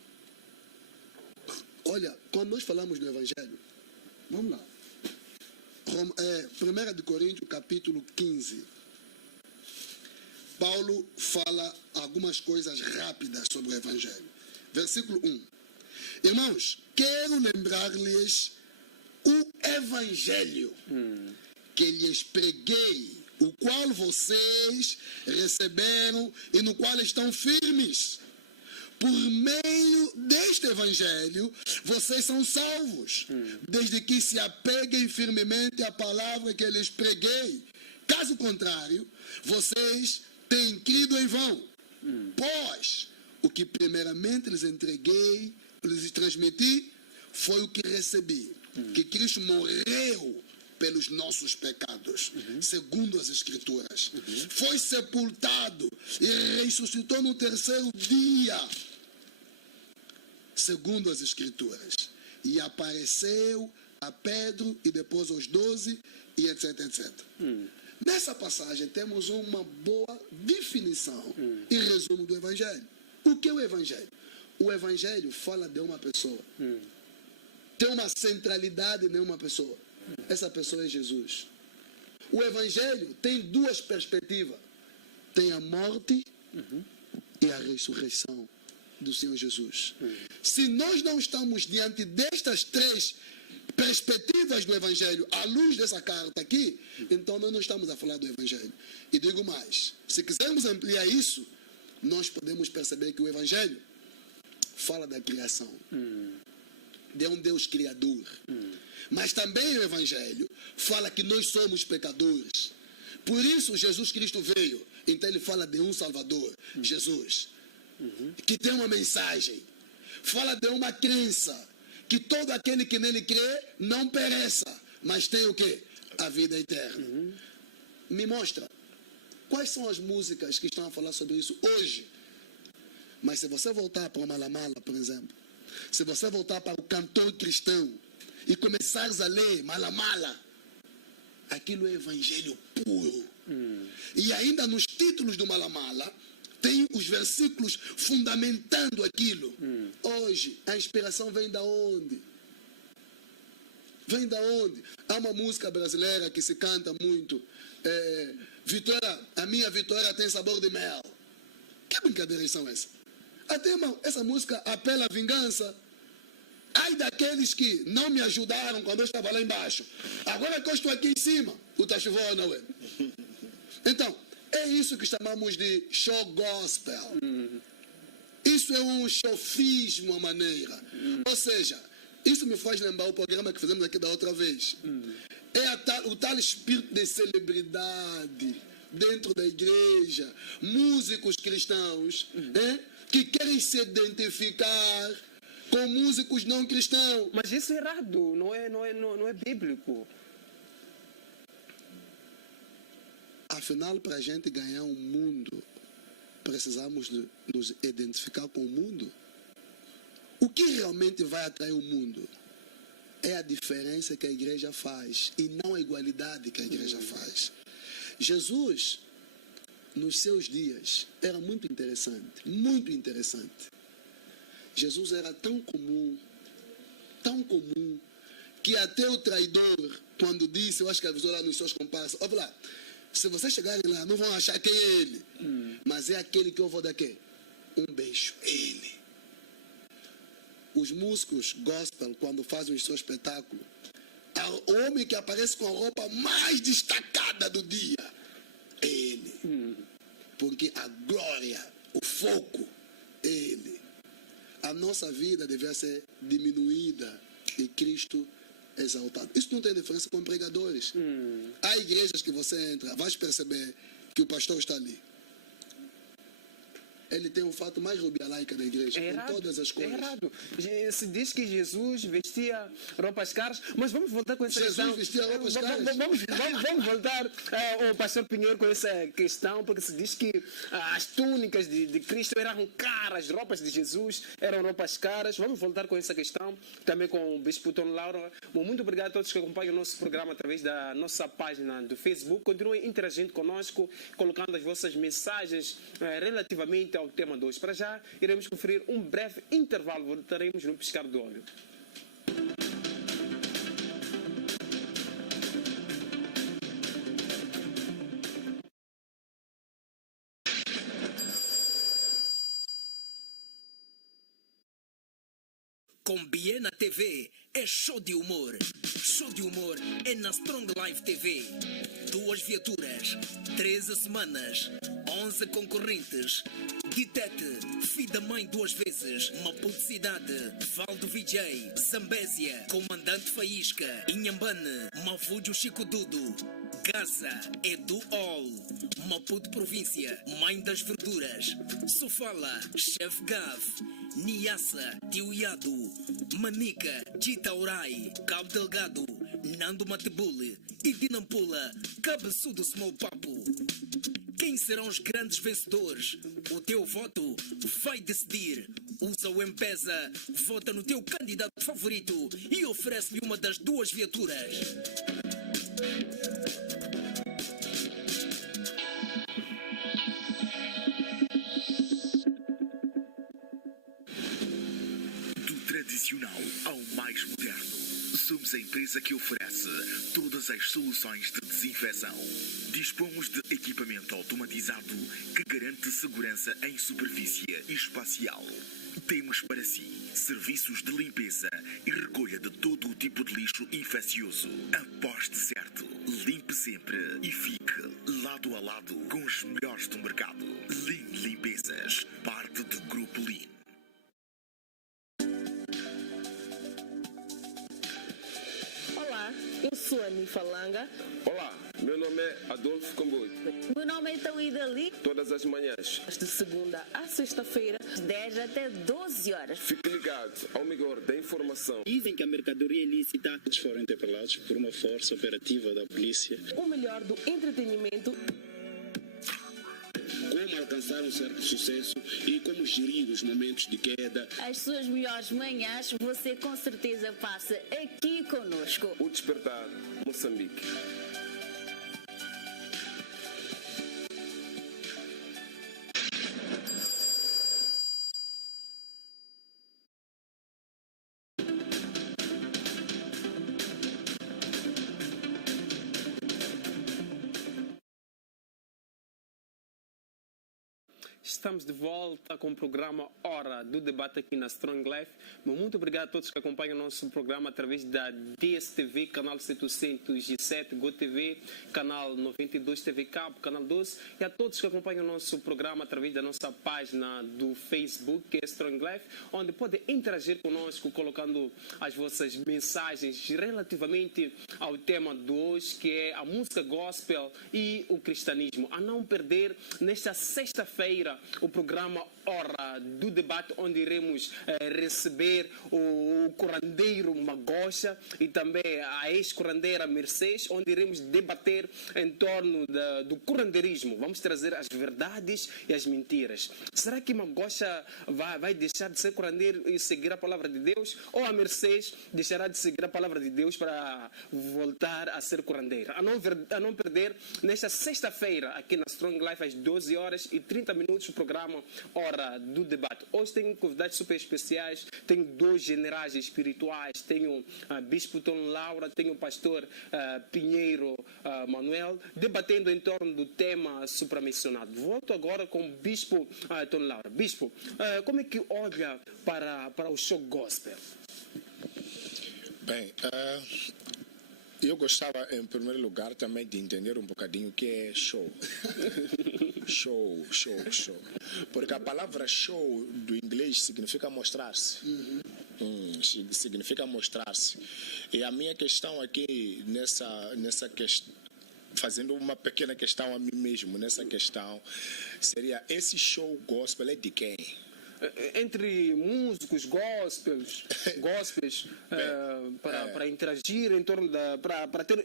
Olha, quando nós falamos do evangelho, vamos lá. 1 de Coríntios, capítulo 15. Paulo fala algumas coisas rápidas sobre o evangelho. Versículo 1. Irmãos, quero lembrar-lhes o evangelho que lhes preguei, o qual vocês receberam e no qual estão firmes. Por meio deste evangelho, vocês são salvos, desde que se apeguem firmemente à palavra que lhes preguei. Caso contrário, vocês têm crido em vão. Pois o que primeiramente lhes entreguei, lhes transmiti, foi o que recebi. Que Cristo morreu pelos nossos pecados, segundo as Escrituras. Foi sepultado e ressuscitou no terceiro dia, segundo as Escrituras. E apareceu a Pedro e depois aos 12 e etc, etc. Nessa passagem temos uma boa definição e resumo do Evangelho. O que é o Evangelho? O Evangelho fala de uma pessoa. Tem uma centralidade em uma pessoa. Essa pessoa é Jesus. O Evangelho tem duas perspectivas. Tem a morte e a ressurreição do Senhor Jesus. Se nós não estamos diante destas três perspectivas do Evangelho, à luz dessa carta aqui, então nós não estamos a falar do Evangelho. E digo mais, se quisermos ampliar isso, nós podemos perceber que o Evangelho fala da criação, de um Deus criador. Mas também o Evangelho fala que nós somos pecadores. Por isso Jesus Cristo veio. Então ele fala de um Salvador, Jesus, que tem uma mensagem. Fala de uma crença, que todo aquele que nele crê não pereça, mas tem o quê? A vida eterna. Me mostra quais são as músicas que estão a falar sobre isso hoje. Mas se você voltar para o Malamala, por exemplo, se você voltar para o cantor cristão e começares a ler Malamala, aquilo é evangelho puro. E ainda nos títulos do Malamala tem os versículos fundamentando aquilo. Hoje a inspiração vem da onde? Vem da onde? Há uma música brasileira que se canta muito, Vitória, a minha vitória tem sabor de mel. Que brincadeiras são essas? Até, irmão, essa música apela à vingança. Ai daqueles que não me ajudaram quando eu estava lá embaixo. Agora que eu estou aqui em cima, o tachivó não é. Então, é isso que chamamos de show gospel. Isso é um sofismo à maneira. Ou seja, isso me faz lembrar o programa que fizemos aqui da outra vez. É o tal espírito de celebridade dentro da igreja. Músicos cristãos que querem se identificar com músicos não cristãos. Mas isso é errado, não é bíblico. Afinal, para a gente ganhar um mundo, precisamos nos identificar com o mundo. O que realmente vai atrair o mundo é a diferença que a igreja faz e não a igualdade que a igreja faz. Jesus, nos seus dias, era muito interessante, muito interessante. Jesus era tão comum, que até o traidor, quando disse, eu acho que avisou lá nos seus comparsas, olha lá, se vocês chegarem lá, não vão achar quem é ele, mas é aquele que eu vou dar quê? Um beijo, ele. Os músicos gospel, quando fazem o seu espetáculo, o homem que aparece com a roupa mais destacada do dia, ele. Porque a glória, o foco, ele. A nossa vida deve ser diminuída e Cristo exaltado. Isso não tem diferença com pregadores. Há igrejas que você entra, vais perceber que o pastor está ali. Ele tem o fato mais rubialaica da igreja, com todas as cores. É errado. Se diz que Jesus vestia roupas caras, mas vamos voltar com essa questão. Jesus vestia roupas caras? Vamos voltar ao pastor Pinheiro com essa questão, porque se diz que as túnicas de Cristo eram caras, as roupas de Jesus eram roupas caras. Vamos voltar com essa questão, também com o Bispo Tom Laura. Bom, muito obrigado a todos que acompanham o nosso programa através da nossa página do Facebook. Continuem interagindo conosco, colocando as vossas mensagens relativamente ao tema de hoje. Para já, iremos conferir um breve intervalo. Voltaremos no piscar do olho. Com Biena TV é show de humor. Show de humor é na Strong Life TV. 2 viaturas, 13 semanas, 11 concorrentes. Ditete, filho da mãe 2 vezes. Uma publicidade, Valdo VJ, Zambésia, Comandante Faísca, Inhambane, Mafujo Chico Dudo. Gaza é do All, Maputo Província, Mãe das Verduras, Sofala, Chef Gav, Niassa, Tio Iado, Manica, Gitaurai, Cabo Delgado, Nando Matebule e Dinampula, Cabeçudo Small Papo. Quem serão os grandes vencedores? O teu voto vai decidir. Usa o M-Pesa, vota no teu candidato favorito e oferece-lhe uma das 2 viaturas. Do tradicional ao mais moderno, somos a empresa que oferece todas as soluções de desinfecção. Dispomos de equipamento automatizado que garante segurança em superfície espacial. Temos para si serviços de limpeza e recolha de todo o tipo de lixo infeccioso. Aposte certo, limpe sempre e fique lado a lado com os melhores do mercado. Lean Limpezas, parte do Grupo Lean. Olá, eu sou a Nifalanga. Olá, meu nome é Adolfo Comboio. Meu nome é Tauída Li. Todas as manhãs, De segunda a sexta-feira, 10 até 12 horas. fique ligado ao melhor da informação. Dizem que a mercadoria ilícita foram interpelados por uma força operativa da polícia. O melhor do entretenimento. Como alcançar um certo sucesso e como gerir os momentos de queda. As suas melhores manhãs você com certeza passa aqui conosco. O Despertar Moçambique. Estamos de volta com o programa Hora do Debate aqui na Strong Life. Muito obrigado a todos que acompanham o nosso programa através da DSTV, canal 707, GoTV, canal 92 TV Cabo, canal 12, e a todos que acompanham o nosso programa através da nossa página do Facebook, que é Strong Life, onde podem interagir conosco colocando as vossas mensagens relativamente ao tema de hoje, que é a música gospel e o cristianismo. A não perder nesta sexta-feira o programa Hora do Debate, onde iremos receber o curandeiro Magosha e também a ex-curandeira Mercedes, onde iremos debater em torno do curandeirismo. Vamos trazer as verdades e as mentiras. Será que Magosha vai deixar de ser curandeiro e seguir a palavra de Deus? Ou a Mercedes deixará de seguir a palavra de Deus para voltar a ser curandeira? A não perder nesta sexta-feira aqui na Strong Life às 12 horas e 30 minutos o programa Hora do Debate. Hoje tenho convidados super especiais, tenho dois generais espirituais, tenho Bispo Tom Laura, tenho o pastor Pinheiro Manuel, debatendo em torno do tema supramencionado. Volto agora com o Bispo Tom Laura. Bispo, como é que olha para o show gospel? Bem, eu gostava, em primeiro lugar, também de entender um bocadinho o que é show. Show. Porque a palavra show do inglês significa mostrar-se. Significa mostrar-se. E a minha questão aqui, nessa questão, fazendo uma pequena questão a mim mesmo, nessa questão, seria: esse show gospel é de quem? Entre músicos, gospels para interagir em torno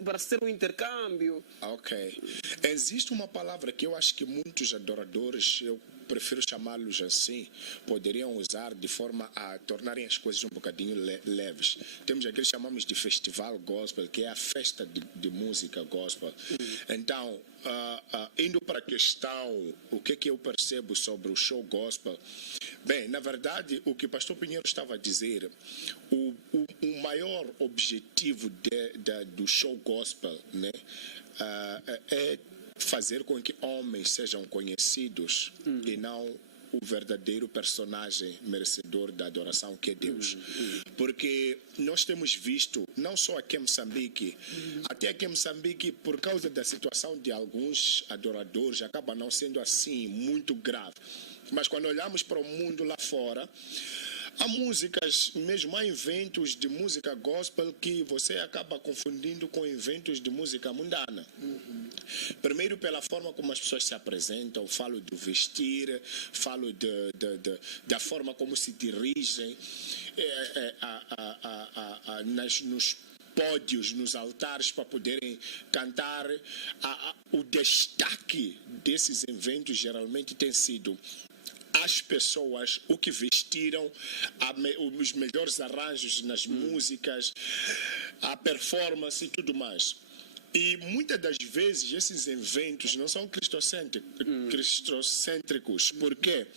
para ser um intercâmbio. Ok. Existe uma palavra que eu acho que muitos adoradores, eu prefiro chamá-los assim, poderiam usar de forma a tornarem as coisas um bocadinho leves. Temos aquilo que chamamos de festival gospel, que é a festa de música gospel. Então, indo para a questão, o que eu percebo sobre o show gospel? Bem, na verdade, o que o pastor Pinheiro estava a dizer, o maior objetivo do show gospel, né, é fazer com que homens sejam conhecidos e não o verdadeiro personagem merecedor da adoração, que é Deus. Porque nós temos visto, não só aqui em Moçambique, até aqui em Moçambique, por causa da situação de alguns adoradores, acaba não sendo assim muito grave. Mas quando olhamos para o mundo lá fora, há músicas, mesmo há eventos de música gospel que você acaba confundindo com eventos de música mundana. Primeiro, pela forma como as pessoas se apresentam, falo do vestir, falo da forma como se dirigem nos pódios, nos altares para poderem cantar. O destaque desses eventos geralmente tem sido as pessoas, o que vestiram, os melhores arranjos nas músicas, a performance e tudo mais. E muitas das vezes esses eventos não são cristocêntricos, porque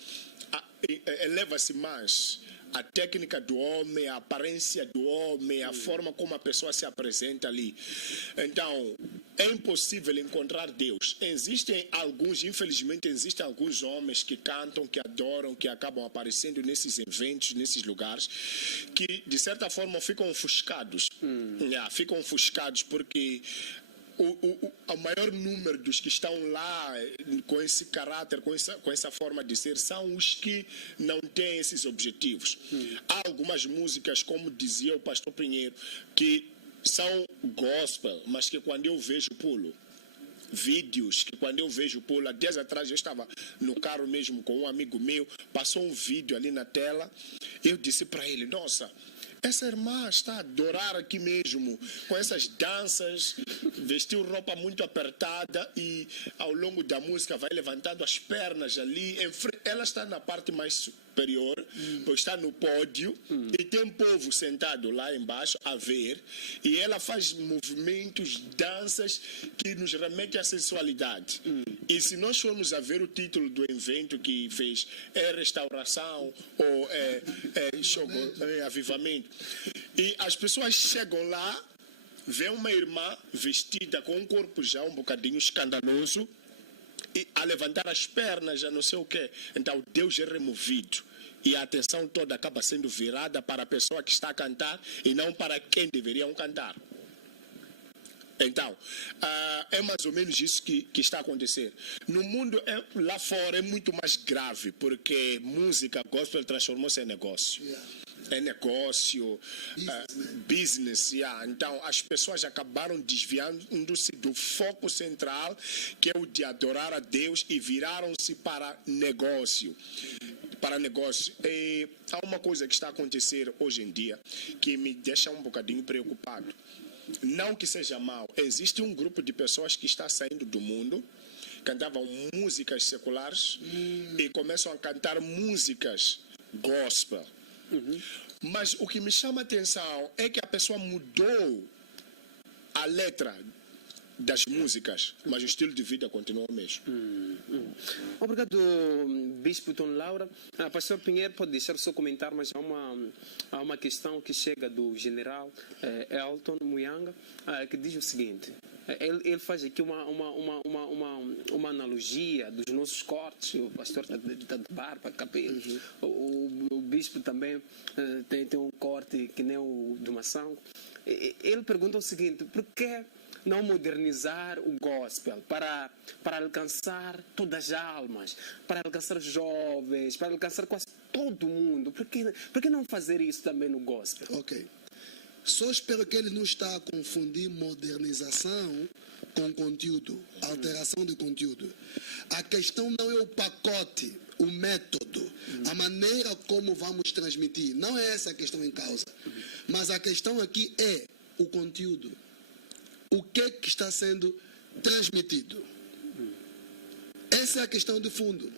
eleva-se mais a técnica do homem, a aparência do homem, a forma como a pessoa se apresenta ali. Então, é impossível encontrar Deus. Infelizmente, existem alguns homens que cantam, que adoram, que acabam aparecendo nesses eventos, nesses lugares, que de certa forma ficam ofuscados. Ficam ofuscados porque o maior número dos que estão lá com esse caráter, com essa forma de ser, são os que não têm esses objetivos. Há algumas músicas, como dizia o pastor Pinheiro, que são gospel, mas que quando eu vejo pulo. Vídeos que quando eu vejo pulo, há dias atrás eu estava no carro mesmo com um amigo meu, passou um vídeo ali na tela, eu disse para ele, nossa, essa irmã está a adorar aqui mesmo, com essas danças, vestiu roupa muito apertada e ao longo da música vai levantando as pernas ali. Ela está na parte mais superior, está no pódio e tem povo sentado lá embaixo a ver. E ela faz movimentos, danças que nos remetem à sensualidade. E se nós formos a ver o título do evento que fez, é restauração ou é avivamento. E as pessoas chegam lá, vê uma irmã vestida com um corpo já um bocadinho escandaloso e a levantar as pernas, já não sei o quê. Então Deus é removido e a atenção toda acaba sendo virada para a pessoa que está a cantar e não para quem deveriam cantar. Então, é mais ou menos isso que está a acontecer. No mundo, lá fora, é muito mais grave, porque música gospel transformou-se em negócio. É negócio, business. Então, as pessoas acabaram desviando-se do foco central, que é o de adorar a Deus, e viraram-se para negócio. E há uma coisa que está a acontecer hoje em dia que me deixa um bocadinho preocupado. Não que seja mau, existe um grupo de pessoas que está saindo do mundo, cantavam músicas seculares e começam a cantar músicas gospel. Mas o que me chama a atenção é que a pessoa mudou a letra das músicas, mas o estilo de vida continua o mesmo. Obrigado, Bispo Tom Laura. Pastor Pinheiro pode deixar o seu comentário, mas há uma questão que chega do general Elton Muyanga, que diz o seguinte. Ele faz aqui uma analogia dos nossos cortes. O pastor está de barba, cabelo. O bispo também tem um corte que nem o do Mação. Ele pergunta o seguinte: por que não modernizar o gospel para alcançar todas as almas, para alcançar os jovens, para alcançar quase todo mundo? Por que não fazer isso também no gospel? Ok. Só espero que ele não está a confundir modernização com conteúdo, alteração de conteúdo. A questão não é o pacote, o método, a maneira como vamos transmitir. Não é essa a questão em causa. Mas a questão aqui é o conteúdo. O que está sendo transmitido? Essa é a questão de fundo.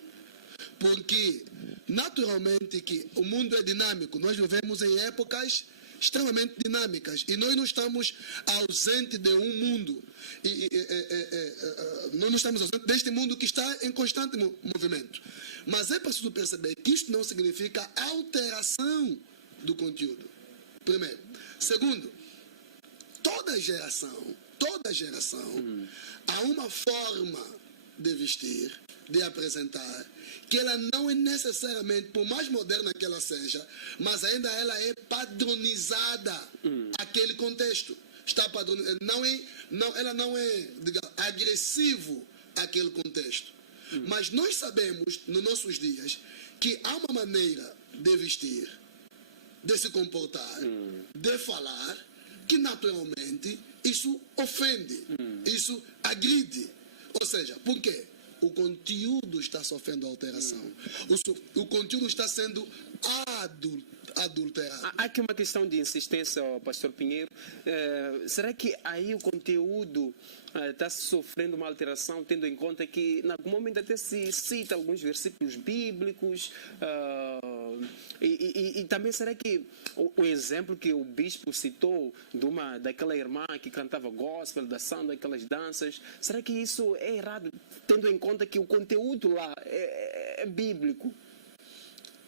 Porque, naturalmente, que o mundo é dinâmico. Nós vivemos em épocas extremamente dinâmicas e nós não estamos ausentes de um mundo. Nós não estamos ausentes deste mundo que está em constante movimento. Mas é preciso perceber que isto não significa alteração do conteúdo. Primeiro. Segundo, toda geração, há uma forma de vestir, de apresentar, que ela não é necessariamente, por mais moderna que ela seja, mas ainda ela é padronizada àquele contexto. Está padronizada, ela não é, digamos, agressivo àquele contexto. Mas nós sabemos, nos nossos dias, que há uma maneira de vestir, de se comportar, de falar, que naturalmente isso ofende, isso agride. Ou seja, por quê? O conteúdo está sofrendo alteração. O conteúdo está sendo adulterado. Há aqui uma questão de insistência, pastor Pinheiro. Será que aí o conteúdo está sofrendo uma alteração, tendo em conta que, em algum momento, até se cita alguns versículos bíblicos? E também será que o exemplo que o bispo citou daquela irmã que cantava gospel, dançando aquelas danças, será que isso é errado, tendo em conta que o conteúdo lá é bíblico?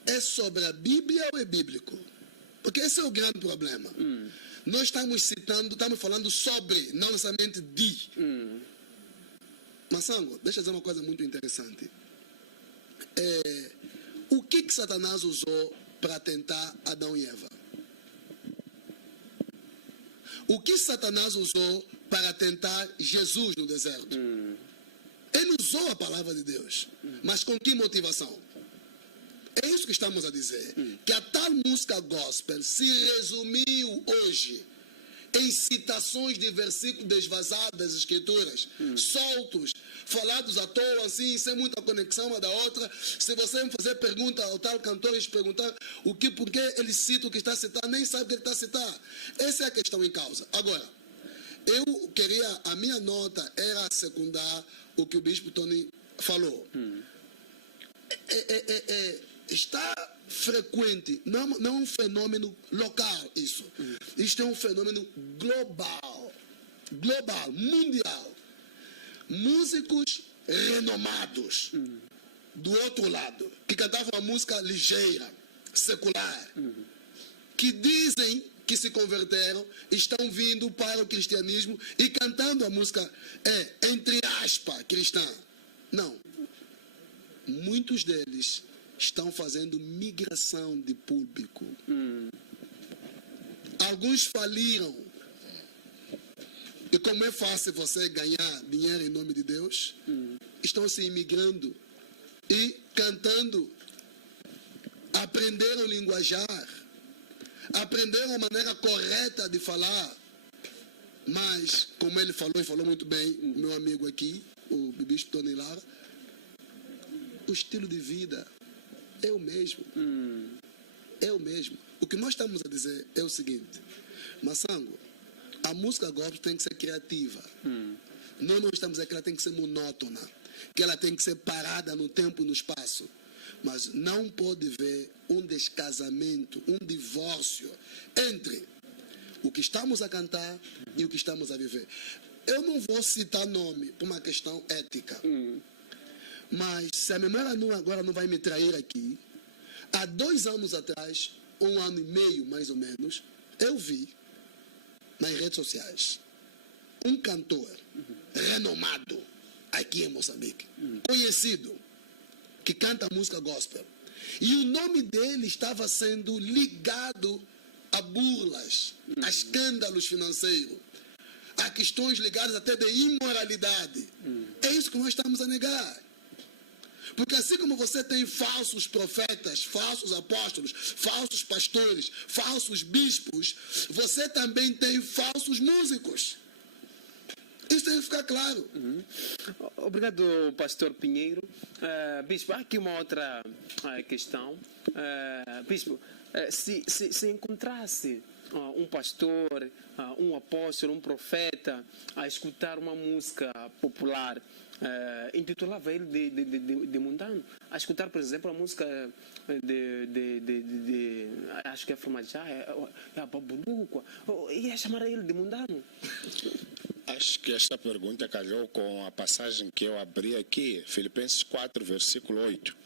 É sobre a Bíblia ou é bíblico? Porque esse é o grande problema. Nós estamos falando sobre, não necessariamente de. Massango, deixa eu dizer uma coisa muito interessante. O que Satanás usou para tentar Adão e Eva? O que Satanás usou para tentar Jesus no deserto? Ele usou a palavra de Deus, mas com que motivação? É isso que estamos a dizer. Que a tal música gospel se resumiu hoje em citações de versículos desvazados das escrituras, soltos, falados à toa, assim, sem muita conexão uma da outra. Se você fazer pergunta ao tal cantor, eles perguntar por que ele cita o que está a citar, nem sabe o que ele está a citar. Essa é a questão em causa. Agora, a minha nota era secundar o que o Bispo Tony falou. Está frequente, não é um fenômeno local isso. Isto é um fenômeno global, mundial. Músicos renomados do outro lado, que cantavam uma música ligeira, secular, que dizem que se converteram, estão vindo para o cristianismo e cantando a música, entre aspas, cristã. Não. Muitos deles estão fazendo migração de público. Alguns faliram. E como é fácil você ganhar dinheiro em nome de Deus, estão se imigrando e cantando, aprenderam linguajar, aprenderam a maneira correta de falar. Mas, como ele falou, e falou muito bem, o meu amigo aqui, o Bispo Tony Lara, o estilo de vida é o mesmo. É o mesmo. O que nós estamos a dizer é o seguinte: Massango, a música gospel tem que ser criativa. Nós não estamos a dizer que ela tem que ser monótona, que ela tem que ser parada no tempo e no espaço. Mas não pode haver um descasamento, um divórcio entre o que estamos a cantar e o que estamos a viver. Eu não vou citar nome por uma questão ética. Mas se a memória agora não vai me trair aqui, há 2 anos atrás, 1 ano e meio mais ou menos, eu vi nas redes sociais um cantor renomado aqui em Moçambique, conhecido, que canta música gospel. E o nome dele estava sendo ligado a burlas, a escândalos financeiros, a questões ligadas até de imoralidade. É isso que nós estamos a negar. Porque assim como você tem falsos profetas, falsos apóstolos, falsos pastores, falsos bispos, você também tem falsos músicos. Isso tem que ficar claro. Obrigado, pastor Pinheiro. Bispo, há aqui uma outra questão. Bispo, se encontrasse um pastor, um apóstolo, um profeta a escutar uma música popular, intitulava ele de mundano, a escutar, por exemplo, a música acho que é Frumajá, é a Babuluco, ia chamar ele de mundano? Acho que esta pergunta calhou com a passagem que eu abri aqui, Filipenses 4, versículo 8.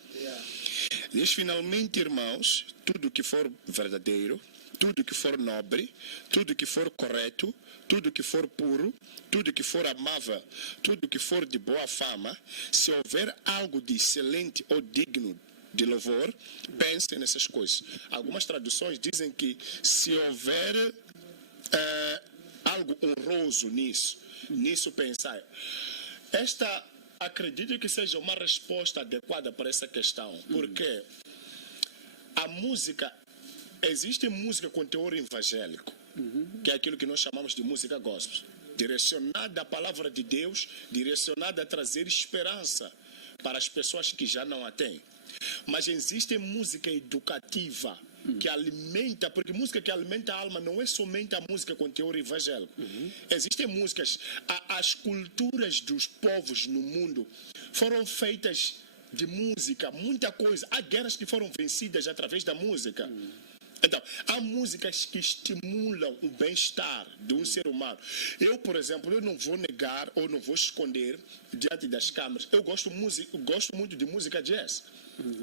Diz: finalmente, irmãos, tudo que for verdadeiro, tudo que for nobre, tudo que for correto, tudo que for puro, tudo que for amável, tudo que for de boa fama, se houver algo de excelente ou digno de louvor, pensem nessas coisas. Algumas traduções dizem que se houver algo honroso nisso pensar. Esta, acredito que seja uma resposta adequada para essa questão, porque a música, existe música com teor evangélico, que é aquilo que nós chamamos de música gospel, direcionada à palavra de Deus, direcionada a trazer esperança para as pessoas que já não a têm. Mas existe música educativa, que alimenta, porque música que alimenta a alma não é somente a música com teor evangélico. Existem músicas, as culturas dos povos no mundo foram feitas de música, muita coisa. Há guerras que foram vencidas através da música. Então, há músicas que estimulam o bem-estar de um ser humano. Eu, por exemplo, eu não vou negar ou não vou esconder diante das câmeras. Eu gosto muito de música jazz.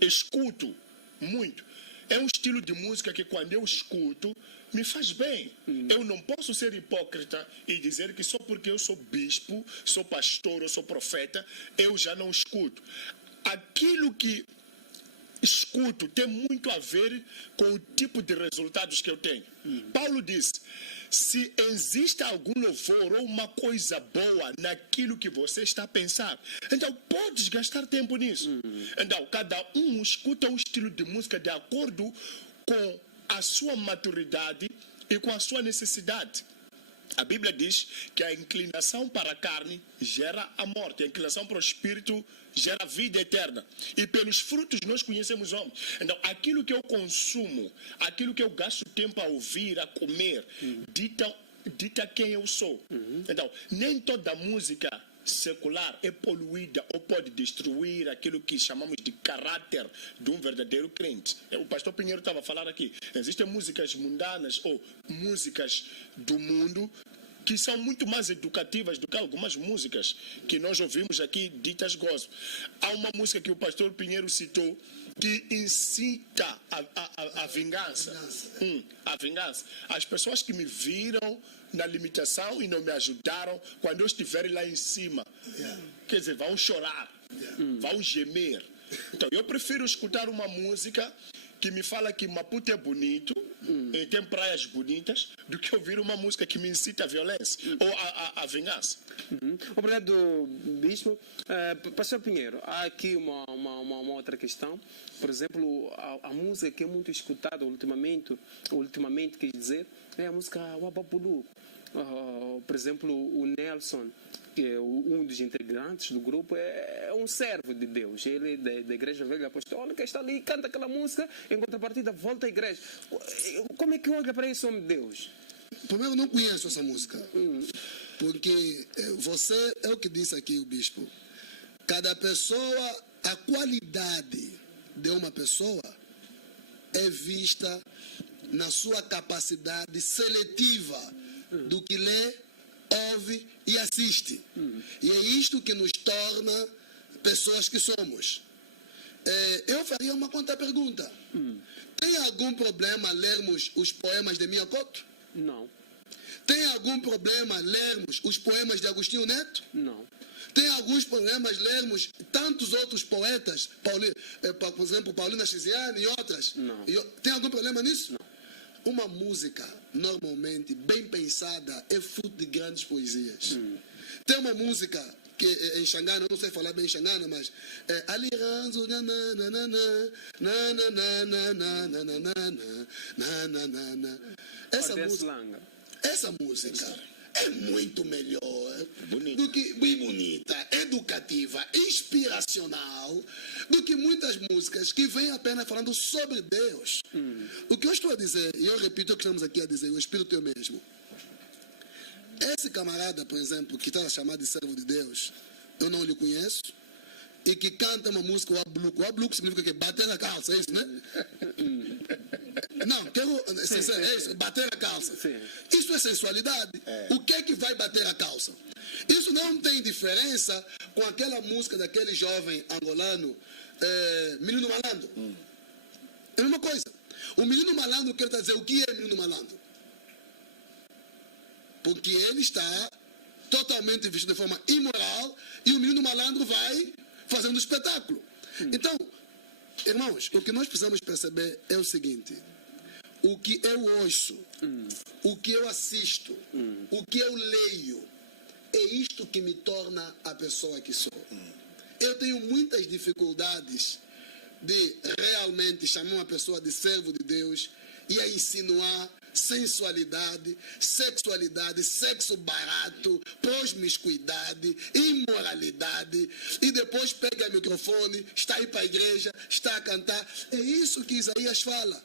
Escuto muito. é um estilo de música que quando eu escuto, me faz bem. Eu não posso ser hipócrita e dizer que só porque eu sou bispo, sou pastor ou sou profeta, eu já não escuto. Aquilo que escuto tem muito a ver com o tipo de resultados que eu tenho. Paulo diz, se existe algum louvor ou uma coisa boa naquilo que você está a pensar, então podes gastar tempo nisso. Então, cada um escuta um estilo de música de acordo com a sua maturidade e com a sua necessidade. A Bíblia diz que a inclinação para a carne gera a morte, a inclinação para o espírito gera a vida eterna. E pelos frutos nós conhecemos homens. Então, aquilo que eu consumo, aquilo que eu gasto tempo a ouvir, a comer, dita quem eu sou. Então, nem toda música secular é poluída ou pode destruir aquilo que chamamos de caráter de um verdadeiro crente. O pastor Pinheiro estava a falar aqui. Existem músicas mundanas ou músicas do mundo que são muito mais educativas do que algumas músicas que nós ouvimos aqui ditas gospel. Há uma música que o pastor Pinheiro citou que incita a vingança. A vingança. As pessoas que me viram na limitação e não me ajudaram, quando eu estiver lá em cima, quer dizer, vão chorar, vão gemer. Então, eu prefiro escutar uma música que me fala que Maputo é bonito, e tem praias bonitas, do que ouvir uma música que me incita à violência ou à vingança. Obrigado, Bispo. Pastor Pinheiro, há aqui uma outra questão. Por exemplo, a música que é muito escutada ultimamente, quer dizer, é a música Wababulu. Por exemplo, o Nelson, que é um dos integrantes do grupo, é um servo de Deus. Ele é da Igreja Velha Apostólica, está ali, canta aquela música, em contrapartida volta à igreja. Como é que olha para esse homem de Deus? Primeiro, eu não conheço essa música. Porque você, é o que disse aqui o bispo, cada pessoa, a qualidade de uma pessoa é vista na sua capacidade seletiva do que lê, ouve e assiste. E é isto que nos torna pessoas que somos. Eu faria uma contra-pergunta. Tem algum problema lermos os poemas de Miyakoto? Não. Tem algum problema lermos os poemas de Agostinho Neto? Não. Tem alguns problemas lermos tantos outros poetas, por exemplo, Paulina Chiziane e outras? Não. Tem algum problema nisso? Não. Uma música, normalmente, bem pensada, é fruto de grandes poesias. Tem uma música que em Xangana, eu não sei falar bem Xangana, mas Aliranzo, essa música é muito melhor do que bem bonita, educativa, inspiracional, do que muitas músicas que vêm apenas falando sobre Deus. O que eu estou a dizer, e eu repito o que estamos aqui a dizer, o Espírito é o mesmo. Esse camarada, por exemplo, que está a chamar de servo de Deus, eu não lhe conheço, e que canta uma música, o abluco. O abluco significa que bater a calça, é isso, né? Não, é isso, bater a calça. Sim. Isso é sensualidade. O que é que vai bater a calça? Isso não tem diferença com aquela música daquele jovem angolano, Menino Malandro. É a mesma coisa. O Menino Malandro quer dizer o que é Menino Malandro? Porque ele está totalmente vestido de forma imoral e o Menino Malandro vai fazendo espetáculo. Então, irmãos, o que nós precisamos perceber é o seguinte: o que eu ouço, o que eu assisto, o que eu leio, é isto que me torna a pessoa que sou. Eu tenho muitas dificuldades de realmente chamar uma pessoa de servo de Deus e a insinuar sensualidade, sexualidade, sexo barato, promiscuidade, imoralidade, e depois pega o microfone, está aí para a igreja, está a cantar. É isso que Isaías fala.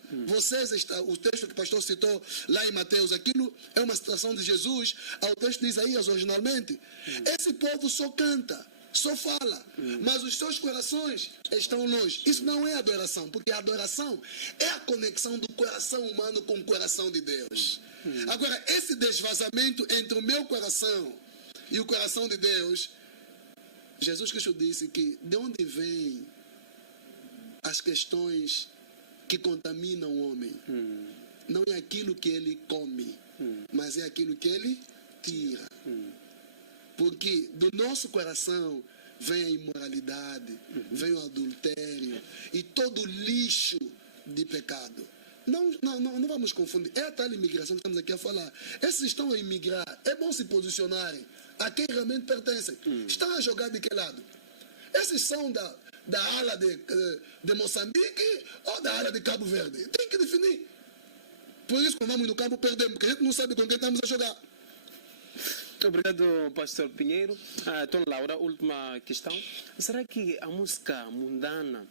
O texto que o pastor citou lá em Mateus, aquilo é uma citação de Jesus ao texto de Isaías originalmente. Esse povo só canta, só fala, mas os seus corações estão longe. Isso não é adoração, porque a adoração é a conexão do coração humano com o coração de Deus. Agora, esse desvazamento entre o meu coração e o coração de Deus, Jesus Cristo disse que de onde vêm as questões que contamina o homem. Não é aquilo que ele come, mas é aquilo que ele tira. Porque do nosso coração vem a imoralidade, vem o adultério e todo o lixo de pecado. Não vamos confundir. É a tal imigração que estamos aqui a falar. Esses estão a imigrar. É bom se posicionarem a quem realmente pertencem. Estão a jogar de que lado? Esses são da ala de Moçambique ou da ala de Cabo Verde? Tem que definir. Por isso, quando vamos no campo, perdemos, porque a gente não sabe com quem estamos a jogar. Obrigado, pastor Pinheiro. Então, Laura, última questão. Será que a música mundana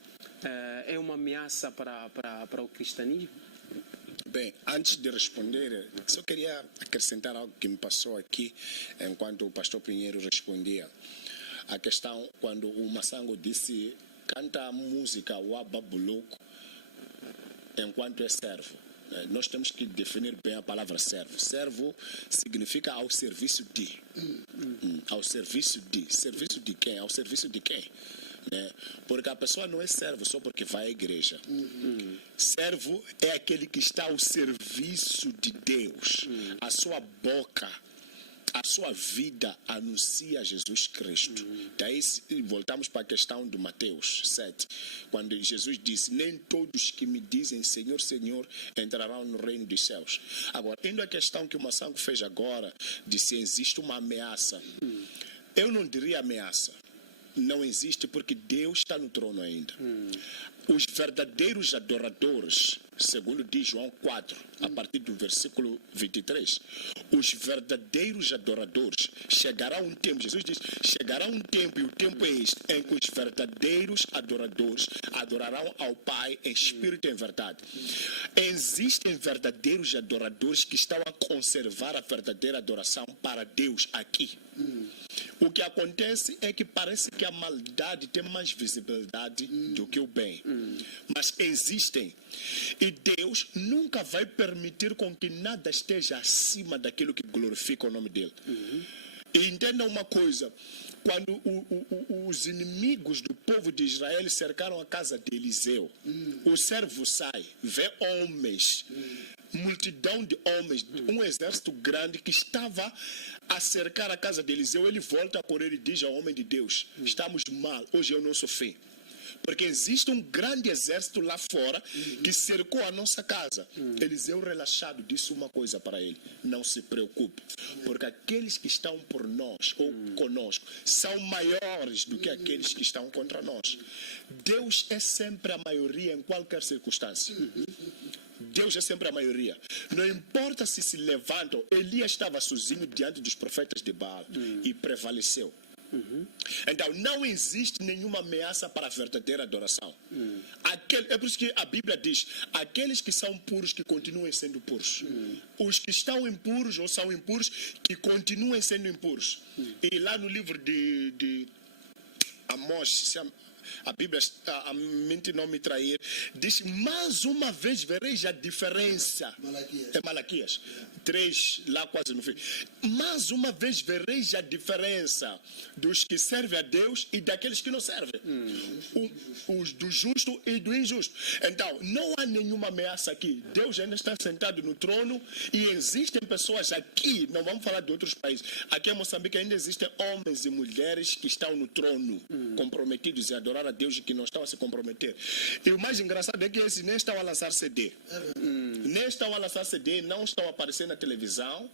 é uma ameaça para o cristianismo? Bem, antes de responder, só queria acrescentar algo que me passou aqui, enquanto o pastor Pinheiro respondia. A questão, quando o Massango disse, canta a música Waba Buluco, enquanto é servo. Nós temos que definir bem a palavra servo. Servo significa ao serviço de. Ao serviço de. Serviço de quem? Ao serviço de quem? Porque a pessoa não é servo só porque vai à igreja. Servo é aquele que está ao serviço de Deus. A sua boca, a sua vida anuncia Jesus Cristo. Daí voltamos para a questão de Mateus 7, quando Jesus disse, nem todos que me dizem Senhor, Senhor, entrarão no reino dos céus. Agora, indo à questão que o Massango fez agora, de se existe uma ameaça, eu não diria ameaça. Não existe porque Deus está no trono ainda. Os verdadeiros adoradores, segundo diz João 4, a partir do versículo 23, os verdadeiros adoradores, chegará um tempo, Jesus diz, chegará um tempo, e o tempo é este, em que os verdadeiros adoradores adorarão ao Pai em espírito e em verdade. Existem verdadeiros adoradores que estão a conservar a verdadeira adoração para Deus aqui. O que acontece é que parece que a maldade tem mais visibilidade do que o bem. Mas existem. E Deus nunca vai permitir com que nada esteja acima daquilo que glorifica o nome dele. E entenda uma coisa. Quando os inimigos do povo de Israel cercaram a casa de Eliseu, o servo sai, vê homens, multidão de homens, um exército grande que estava a cercar a casa de Eliseu. Ele volta a correr e diz ao homem de Deus, estamos mal, hoje é o nosso fim. Porque existe um grande exército lá fora que cercou a nossa casa. Eliseu, relaxado, disse uma coisa para ele: não se preocupe, porque aqueles que estão por nós ou conosco são maiores do que aqueles que estão contra nós. Deus é sempre a maioria em qualquer circunstância. Deus é sempre a maioria. Não importa se levantam. Elias estava sozinho diante dos profetas de Baal e prevaleceu. Então não existe nenhuma ameaça para a verdadeira adoração. É por isso que a Bíblia diz: aqueles que são puros que continuem sendo puros. Os que estão impuros ou são impuros que continuem sendo impuros. E lá no livro de Amós, a Bíblia, a mente não me trair, diz, mais uma vez vereis a diferença. É Malaquias 3, lá quase no fim. Mais uma vez vereis a diferença dos que servem a Deus e daqueles que não servem. Os do justo e do injusto. Então, não há nenhuma ameaça aqui. Deus ainda está sentado no trono e existem pessoas aqui, não vamos falar de outros países, aqui em Moçambique ainda existem homens e mulheres que estão no trono, comprometidos em adorar a Deus e que não estão a se comprometer. E o mais engraçado é que esses nem estão a lançar CD. Nem estão a lançar CD, não estão a aparecer na televisão,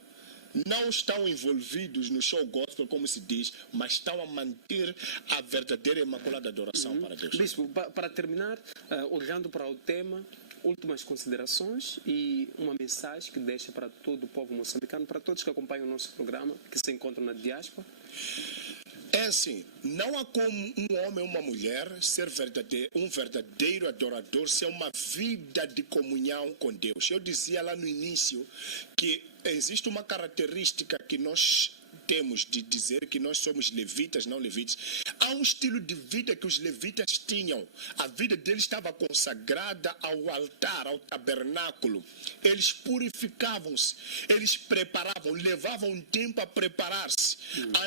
não estão envolvidos no show gospel, como se diz, mas estão a manter a verdadeira e imaculada adoração para Deus. Bispo, para terminar, olhando para o tema, últimas considerações e uma mensagem que deixa para todo o povo moçambicano, para todos que acompanham o nosso programa, que se encontram na diáspora. É assim, não há como um homem ou uma mulher ser um verdadeiro adorador sem uma vida de comunhão com Deus. Eu dizia lá no início que existe uma característica que nós temos de dizer que nós somos levitas, não levitas. Há um estilo de vida que os levitas tinham. A vida deles estava consagrada ao altar, ao tabernáculo. Eles purificavam-se, eles preparavam, levavam um tempo a preparar-se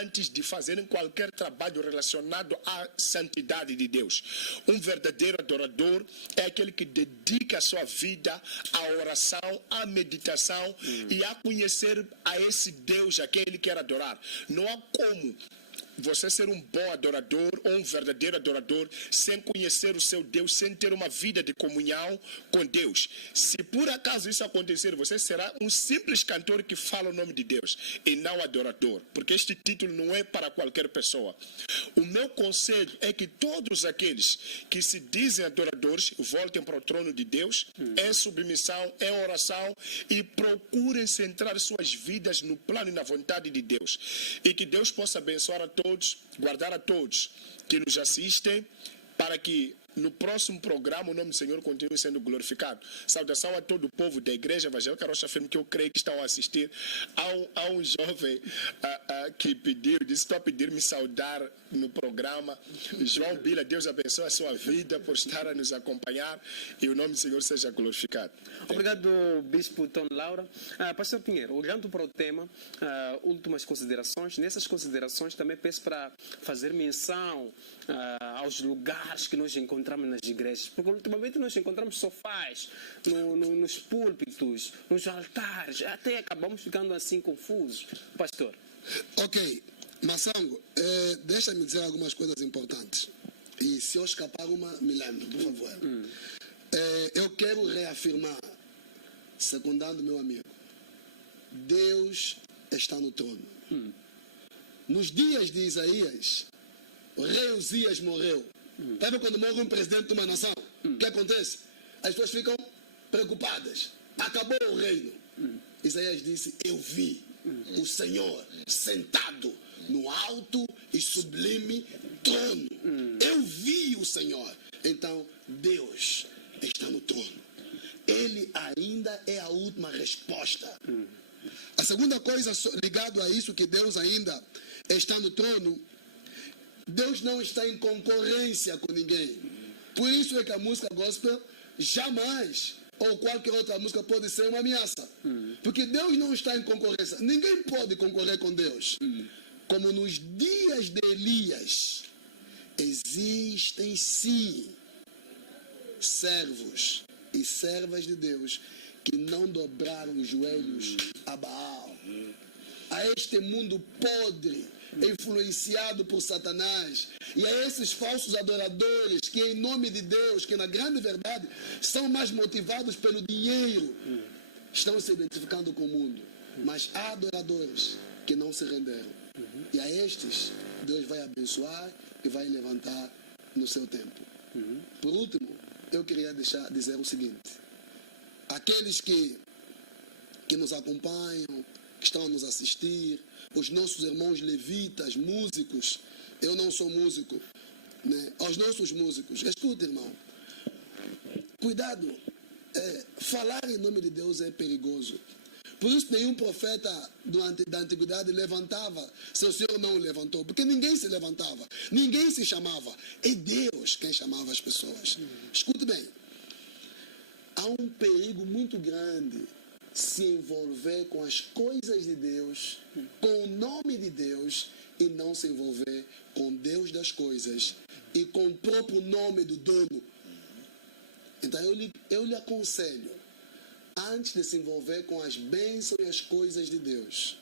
antes de fazerem qualquer trabalho relacionado à santidade de Deus. Um verdadeiro adorador é aquele que dedica a sua vida à oração, à meditação e a conhecer a esse Deus a quem ele quer adorar. Não há como você ser um bom adorador ou um verdadeiro adorador sem conhecer o seu Deus, sem ter uma vida de comunhão com Deus. Se por acaso isso acontecer, você será um simples cantor que fala o nome de Deus e não adorador, porque este título não é para qualquer pessoa. O meu conselho é que todos aqueles que se dizem adoradores voltem para o trono de Deus em submissão, em oração e procurem centrar suas vidas no plano e na vontade de Deus. E que Deus possa abençoar a todos, guardar a todos que nos assistem, para que no próximo programa o nome do Senhor continue sendo glorificado. Saudação a todo o povo da Igreja Evangélica Rocha Firme, que eu creio que estão a assistir. Há um jovem que pediu, disse: estou a pedir me saudar no programa. João Bila, Deus abençoe a sua vida por estar a nos acompanhar e o nome do Senhor seja glorificado. Obrigado, Bispo Tom Laura. Pastor Pinheiro, olhando para o tema, últimas considerações. Nessas considerações também peço para fazer menção aos lugares que nós encontramos nas igrejas, porque ultimamente nós encontramos sofás nos púlpitos, nos altares, até acabamos ficando assim confusos. Pastor. Ok, Massango, deixa-me dizer algumas coisas importantes. E se eu escapar uma, me lembre, por favor. Eu quero reafirmar, secundando meu amigo, Deus está no trono. Nos dias de Isaías, o rei Uzias morreu. Sabe quando morre um presidente de uma nação? O que acontece? As pessoas ficam preocupadas. Acabou o reino. Isaías disse: eu vi o Senhor sentado no alto e sublime trono. Eu vi o Senhor. Então, Deus está no trono. Ele ainda é a última resposta. A segunda coisa ligada a isso, que Deus ainda está no trono, Deus não está em concorrência com ninguém. Por isso é que a música gospel jamais, ou qualquer outra música, pode ser uma ameaça. Porque Deus não está em concorrência. Ninguém pode concorrer com Deus. Como nos dias de Elias, existem sim servos e servas de Deus que não dobraram os joelhos a Baal, a este mundo podre, influenciado por Satanás, e a esses falsos adoradores que, em nome de Deus, que na grande verdade são mais motivados pelo dinheiro, estão se identificando com o mundo. Mas há adoradores que não se renderam, e a estes Deus vai abençoar e vai levantar no seu tempo. Por último, eu queria dizer o seguinte: aqueles que nos acompanham, que estão a nos assistir, os nossos irmãos levitas, músicos, eu não sou músico, né? Aos nossos músicos, escuta, irmão, cuidado, falar em nome de Deus é perigoso. Por isso nenhum profeta da antiguidade levantava, se o Senhor não o levantou, porque ninguém se levantava, ninguém se chamava, é Deus quem chamava as pessoas. Escute bem, há um perigo muito grande se envolver com as coisas de Deus, com o nome de Deus, e não se envolver com Deus das coisas e com o próprio nome do dono. Então eu lhe aconselho, antes de se envolver com as bênçãos e as coisas de Deus,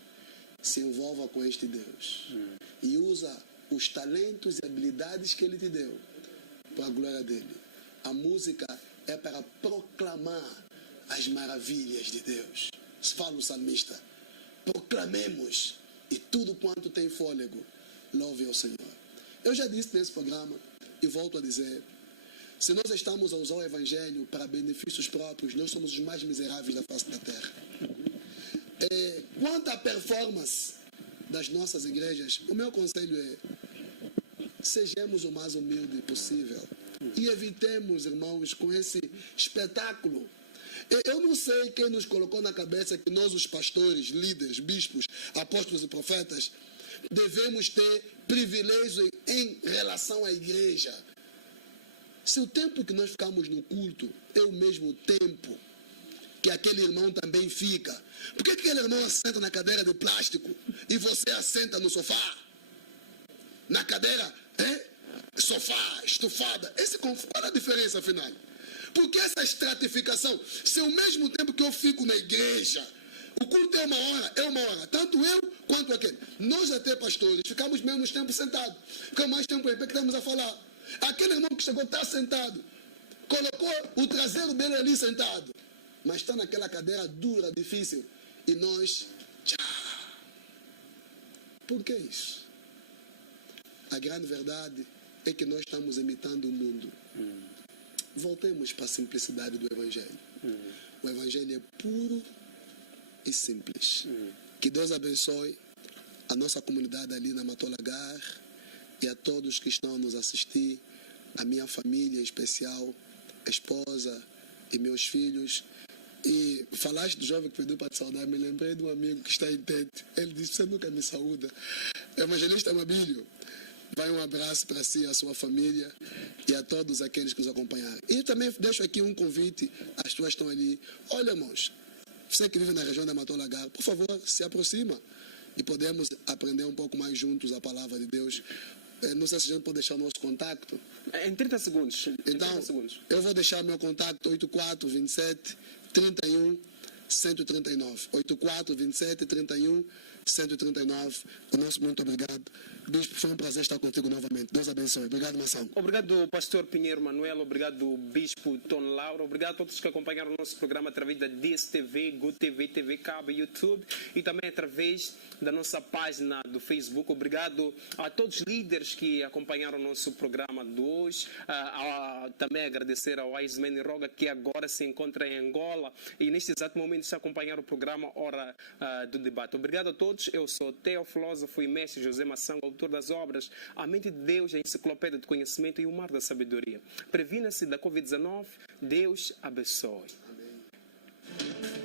se envolva com este Deus e usa os talentos e habilidades que Ele te deu para a glória dele. A música é para proclamar as maravilhas de Deus. Fala o salmista: proclamemos, e tudo quanto tem fôlego, louve ao Senhor. Eu já disse nesse programa e volto a dizer: se nós estamos a usar o Evangelho para benefícios próprios, nós somos os mais miseráveis da face da terra. Quanto à performance das nossas igrejas, o meu conselho é: sejamos o mais humilde possível e evitemos, irmãos, com esse espetáculo. Eu não sei quem nos colocou na cabeça que nós, os pastores, líderes, bispos, apóstolos e profetas, devemos ter privilégio em relação à igreja. Se o tempo que nós ficamos no culto é o mesmo tempo que aquele irmão também fica, por que aquele irmão assenta na cadeira de plástico e você assenta no sofá? Na cadeira, sofá, estufada. Qual é a diferença, afinal? Por que essa estratificação? Se ao mesmo tempo que eu fico na igreja, o culto é uma hora. Tanto eu quanto aquele. Nós até, pastores, ficamos menos tempo sentados. Ficamos mais tempo em pé que estamos a falar. Aquele irmão que chegou está sentado. Colocou o traseiro dele ali sentado. Mas está naquela cadeira dura, difícil. E nós... Por que isso? A grande verdade é que nós estamos imitando o mundo. Voltemos para a simplicidade do Evangelho. O Evangelho é puro e simples. Que Deus abençoe a nossa comunidade ali na Matolagar e a todos que estão a nos assistir, a minha família em especial, a esposa e meus filhos. E falaste do jovem que pediu para te saudar, me lembrei de um amigo que está em Tete. Ele disse: você nunca me saúda. Evangelista Mabílio, vai um abraço para si e a sua família e a todos aqueles que nos acompanharam. E também deixo aqui um convite, as pessoas estão ali. Olha, irmãos, você que vive na região da Matolagar, por favor, se aproxima e podemos aprender um pouco mais juntos a palavra de Deus. Não sei se a gente pode deixar o nosso contato. Em 30 segundos. Então, 30 segundos. Eu vou deixar meu contato 84 27 31 139. 84 27 31 139. O nosso muito obrigado. Bispo, foi um prazer estar contigo novamente. Deus abençoe. Obrigado, Mação. Obrigado, pastor Pinheiro Manuel. Obrigado, bispo Tom Laura. Obrigado a todos que acompanharam o nosso programa através da DSTV, GoTV, TV Cabo, YouTube e também através da nossa página do Facebook. Obrigado a todos os líderes que acompanharam o nosso programa de hoje. Também agradecer ao Wiseman Roga, que agora se encontra em Angola e neste exato momento está a acompanhar o programa Hora do Debate. Obrigado a todos. Eu sou Teo Filósofo e mestre José Mação, autor das obras A Mente de Deus, a Enciclopédia de Conhecimento e o Mar da Sabedoria. Previna-se da Covid-19. Deus abençoe. Amém.